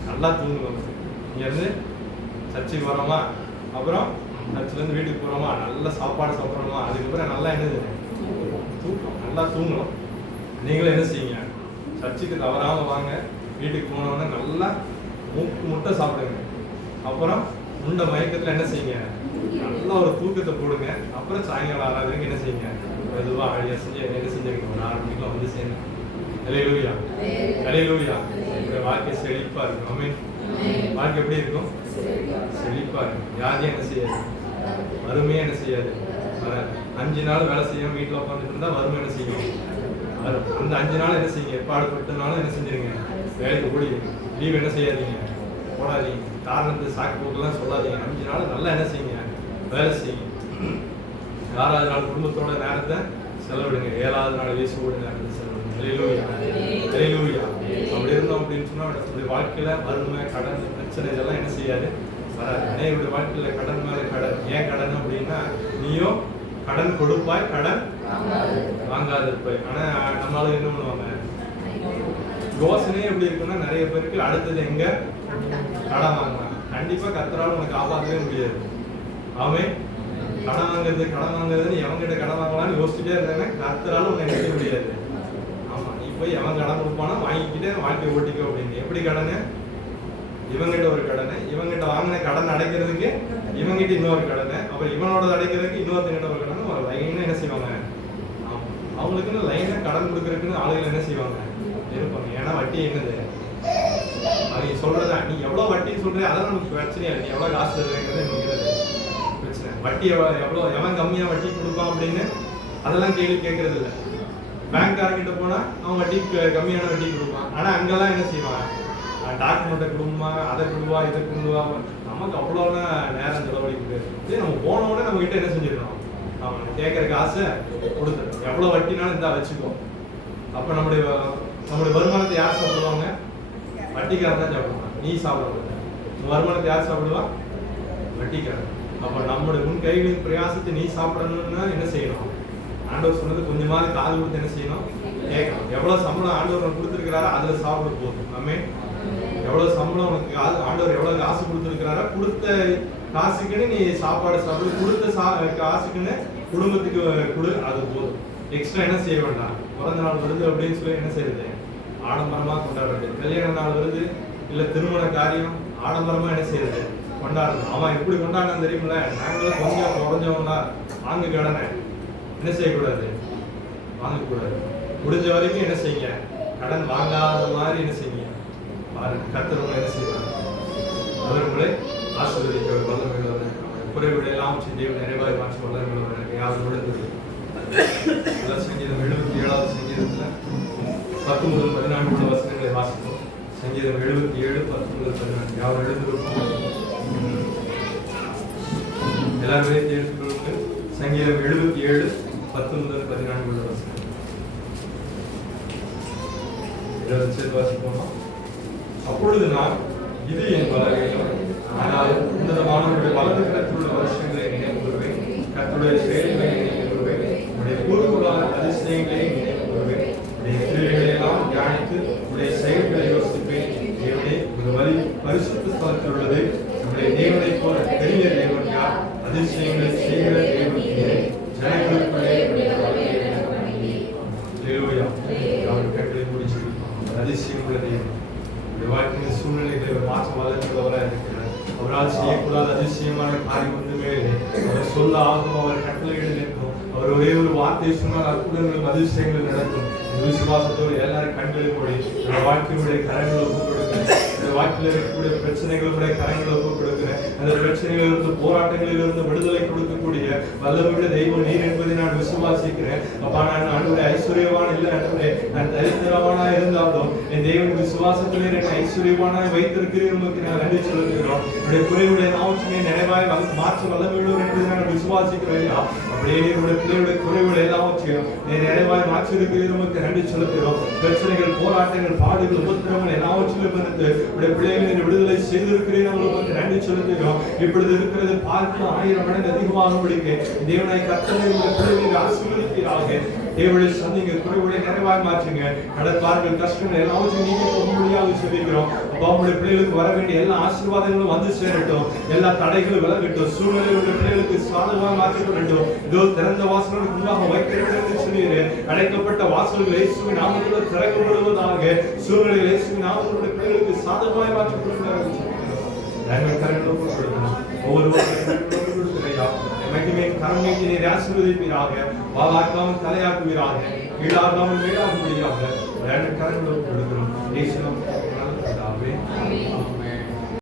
நல்லா தூங்குவோம். இங்கேருந்து சர்ச்சைக்கு வரோமா, அப்புறம் சர்ச்சில் இருந்து வீட்டுக்கு போறோமா, நல்ல சாப்பாடு சாப்பிட்றோமா, அதுக்கப்புறம் நல்லா என்னது தூக்கம், நல்லா தூங்கணும். நீங்களும் என்ன செய்யுங்க, சர்ச்சுக்கு தவறாம வாங்க, வீட்டுக்கு போனோடனே நல்லா முட்டை சாப்பிடுங்க. அப்புறம் உண்ட மயக்கத்துல என்ன செய்யுங்க, நல்ல ஒரு தூக்கத்தை போடுங்க. அப்புறம் சாயங்காலம் ஆறாவதுக்கு என்ன செய்யுங்க, மெதுவாக அழியா செஞ்சு என்ன செஞ்சுருங்க, ஒரு 6 மணிக்கெல்லாம் வந்து சேர்ந்து. அல்லேலூயா, அல்லேலூயா. உங்களுடைய வாழ்க்கை செழிப்பா இருக்கும். ஆமென். வாழ்க்கை எப்படி இருக்கும்? செழிப்பா இருக்கும். வியாதியும் என்ன செய்யாது, வறுமையே என்ன செய்யாது, வராது. 5 நாள் வேலை செய்யாம வீட்டில் உட்காந்துட்டு இருந்தா வறுமை என்ன செய்யும், வரும். அந்த 5 நாள் என்ன செய்யுங்க, பாடுபட்டனாலும் என்ன செஞ்சிருங்க, வேலைக்கு ஓடிடுங்க. லீவ் என்ன செய்யாதீங்க, போடாதீங்க. காரணத்தை சாக்கு போக்கெல்லாம் சொல்லாதீங்க. 5 நாள் நல்லா என்ன செய்யுங்க, வேலை செய்யுங்க. 6வது நாள் குடும்பத்தோட நேரத்தை செலவிடுங்க. 7வது நாள் இயேசுவோட நேரத்தை செலவிடுங்க. அல்லேலூயா, அல்லேலூயா. அப்படி இருந்தோம் அப்படின்னு சொன்னா நம்முடைய வாழ்க்கையில வறுமை, கடன், பிரச்சனை இதெல்லாம் என்ன செய்யாது, வராது. அநேகருடைய வாழ்க்கையில கடன் மேல கடன். ஏன் கடன் அப்படின்னா, நீயோ கடன் கொடுப்பாய், கடன் வாங்காது இருப்பாய். ஆனா நம்மளால என்ன பண்ணுவாங்க, யோசனையே எப்படி இருக்குன்னா, நிறைய பேருக்கு அடுத்தது எங்க கடன் வாங்குவாங்க. கண்டிப்பா கர்த்தரால உனக்கு காப்பாற்றவே முடியாது. ஆமென். கடன் வாங்குறதுன்னு எவங்கிட்ட கடன் வாங்கலாம்னு யோசிச்சுட்டே இருந்தாங்கன்னா கர்த்தரால உன்னை நினைக்க முடியாது. ஆமா, நீ போய் எவன் கடன் கொடுப்பானோ வாங்கிக்கிட்டே வாழ்க்கையை ஓட்டிக்கோ அப்படின்னு. எப்படி கடனு, இவங்கிட்ட ஒரு கடனை, இவங்கிட்ட வாங்கின கடன் அடைக்கிறதுக்கு இவங்கிட்ட இன்னொரு கடனை, அப்புறம் இவனோட அடைக்கிறதுக்கு இன்னொருத்தங்கிட்ட ஒரு கடன், ஒரு லைனா என்ன செய்வாங்க, அவங்களுக்குன்னு லைனா கடன் கொடுக்கறதுக்குன்னு ஆளுகள் என்ன செய்வாங்க, இருப்பாங்க. ஏன்னா வட்டி என்னது, அது சொல்றதா, நீ எவ்வளவு வட்டின்னு சொல்றிய அதெல்லாம் நமக்கு பிரச்சனையா இல்லை. நீ எவ்வளவு காசு தருவேங்கிறது எனக்கு பிரச்சனை. வட்டி எவ்வளவு, எவன் கம்மியா வட்டி கொடுப்பான் அப்படின்னு அதெல்லாம் கேள்வி கேட்கறது இல்லை. பேங்க்காரங்கிட்ட போனா அவன் வட்டி கம்மியான வட்டி கொடுப்பான். ஆனா அங்கெல்லாம் என்ன செய்வான், டாக்குமெண்ட்டை கொடுமா, அதை கொடுவா, இதை கொடுவா. நமக்கு அவ்வளோலாம் நேரம் செலவழிக்குது. இதே நம்ம போனோடனே நம்ம கிட்ட என்ன செஞ்சிடணும், அவன் கேட்கற காசை கொடுத்துடும். எவ்வளோ வட்டினாலும் இருந்தா வச்சுக்கோ. அப்போ நம்முடைய வருமானத்தை யார் சாப்பிடுவாங்க, வட்டிக்காரன் தான் சாப்பிடுவான். நீ சாப்பிடுவாங்க. உன் வருமானத்தை யார் சாப்பிடுவா, வட்டிக்காரன். அப்போ நம்முடைய உன் கைகளின் பிரயாசத்தை நீ சாப்பிடணும்னா என்ன செய்யணும், ஆண்டவர் சொன்னது கொஞ்சமாவது காது கொடுத்து என்ன செய்யணும், கேட்கணும். எவ்வளவு சம்பளம் ஆண்டவர் கொடுத்துருக்கிறாரோ அதுல சாப்பிட போதும். ஆமென். எவ்வளவு சம்பளம் உனக்கு ஆண்டவர் எவ்வளவு காசு கொடுத்துருக்கிறாரோ கொடுத்த காசுக்குன்னு நீ சாப்பாடு சாப்பிடு, கொடுத்த காசுக்குன்னு குடும்பத்துக்கு கொடு, அது போதும். எக்ஸ்ட்ரா என்ன செய்ய வேண்டாம். பிறந்த நாள் வருது அப்படின்னு சொல்லி என்ன செய்யுது, ஆடம்பரமா கொண்டாட வேண்டியது. கல்யாண நாள் வருது, இல்ல திருமண காரியம், ஆடம்பரமா என்ன செய்யுது, கொண்டாடணும். அவன் எப்படி கொண்டாடணும் தெரியுமில்ல, நாங்களும் கொஞ்சம் குறைஞ்சவனா வாங்க கடனை என்ன செய்யக்கூடாது, வாங்கக்கூடாது. முடிஞ்ச வரைக்கும் என்ன செய்யுங்க, கடன் வாங்காத மாதிரி என்ன செய்யுங்க பாருங்க. கர்த்தர் உங்களை என்ன செய்வாங்க, அவர் உங்களை ஆசீர்வதிக்க வல்லமையுள்ளவர். குறைவுகளை எல்லாம் தேவன் நிறைவாய் மாற்றி வல்லமையுள்ளவர். எனக்கு யாரும் விழுந்தது சங்கீதம் 77வது சங்கீதத்துல 10 முதல் 14 உள்ள வசனங்களை வாசிப்போம். சங்கீதம் 77 10 முதல் 14. யாரும் எழுந்திருப்போம், எல்லாருமே தேர்ந்து. சங்கீதம் 77 10 முதல் 14 உள்ள வசனம். வாசிப்போமா? அப்பொழுது நான், இது என் பலவீனம், ஆனால் உன்னதமானவருடைய வலது கரத்தில் உள்ள வருஷங்களை நினைவு கூறுவேன், கர்த்தருடைய செயல்களை நினைவு கூறுவேன், உடைய பூர்வகால அதிசயங்களை நினைவு கூறுவேன், உடைய கிரியைகளை எல்லாம் தியானித்து உடைய செயல்களை யோசிப்பேன். தேவனே, ஒரு வழி பரிசுத்த ஸ்தலத்தில் உள்ளது. நம்முடைய தேவனை போல பெரிய தேவன் யார்? அதிசயங்களை செய்கிற தேவன் நீரே. ஜனங்களுக்குள்ளே கட்டளை முடிச்சு அதிசயம் உள்ள தேவன். வாழ்க்கையின் சூழ்நிலைகளை மாற்ற வல்லமையுள்ளவராக இருக்கிறார். அவரால் செய்யக்கூடாத அதிசயமான காரியம் ஒன்றுமே இல்லை. அவர் சொல்ல ஆகும், அவர் கட்டளைகள் நிற்கும். அவர் ஒரே ஒரு வார்த்தை சொன்னால் அற்புதங்களும் அதிசயங்கள் நடக்கும். விசுவாசத்தோடு எல்லாரும் கண்களை மூடி இந்த வாழ்க்கையுடைய கரங்களை ஒப்புக் கொடுக்கிறேன். இந்த வாழ்க்கையில் இருக்கக்கூடிய பிரச்சனைகளுடைய கரங்களை ஒப்புக் கொடுக்கிறேன். அந்த பிரச்சனைகளிலிருந்து போராட்டங்களிலிருந்து விடுதலை கொடுக்கக்கூடிய வல்லமையுள்ள தெய்வம் நீர் என்பதை நான் விசுவாசிக்கிறேன். அப்பா, நான் ஆண்டவரே ஐஸ்வர்யவான் இல்லை ஆண்டவரே, நான் தரித்திரவானா இருந்தாலும் என் தேவன் விசுவாசத்திலே என்னை ஐஸ்வர்யவானாய் வைத்திருக்கிறேன். உமக்கு நான் நன்றி செலுத்துகிறோம். என்னுடைய குறைவுடைய நாமத்தினை நிறைவாய் மாற்ற வல்லமையுள்ளவர் என்பதை நான் விசுவாசிக்கிறேன். அப்படியே என்னுடைய பிள்ளையுடைய குறைவுடைய எல்லாவற்றையும் நீ நிறைவாய் மாற்றிருக்கிறேன். உமக்கு நன்றி செலுத்துகிறோம். பிரச்சனைகள், போராட்டங்கள், பாடுகள், உபத்திரங்கள் எல்லாவற்றிலும் இருந்து உடைய பிள்ளைகளை விடுதலை செய்திருக்கிறேன். உங்களுக்கு நன்றி செலுத்துகிறோம். இப்பொழுது இருக்கிறது பார்க்க 1000 மடங்கு அதிகமாக முடிக்க தேவனாய் கர்த்தரை உடைய பிள்ளைகளை ஆசீர்வதிப்பீராக. தேவனுடைய சந்திங்க, குறைவுடைய நிறைவாய் மாற்றுங்க. கடற்பார்கள், கஷ்டங்கள் எல்லாவற்றையும் நீங்க போக முடியாது சொல்லிக்கிறோம். அப்பா உங்களுடைய பிள்ளைகளுக்கு வர வேண்டிய எல்லா ஆசீர்வாதங்களும் வந்து சேரட்டும், எல்லா தடைகளும் விலகட்டும், சூழ்நிலையுடைய பிள்ளைகளுக்கு சாதகமாக மாற்றப்படட்டும். இதோ திறந்த வாசல்களுக்கு முன்பாக வைக்கிறேன் சொன்னீரே, அடைக்கப்பட்ட வாசல்கள் இயேசுவின் நாமத்தில் திறக்கப்படுவதாக, சூழ்நிலைகள் இயேசுவின் நாமத்தில் பிள்ளைகளுக்கு சாதகமாக மாற்றப்படுவதாக ஆசீர்வதிப்பீராக, வாழாக்காமல் தலையாக்குவீராக, கீழாகாமல் மேலாகும்படியாக கரங்களோடு கொடுக்கிறோம்.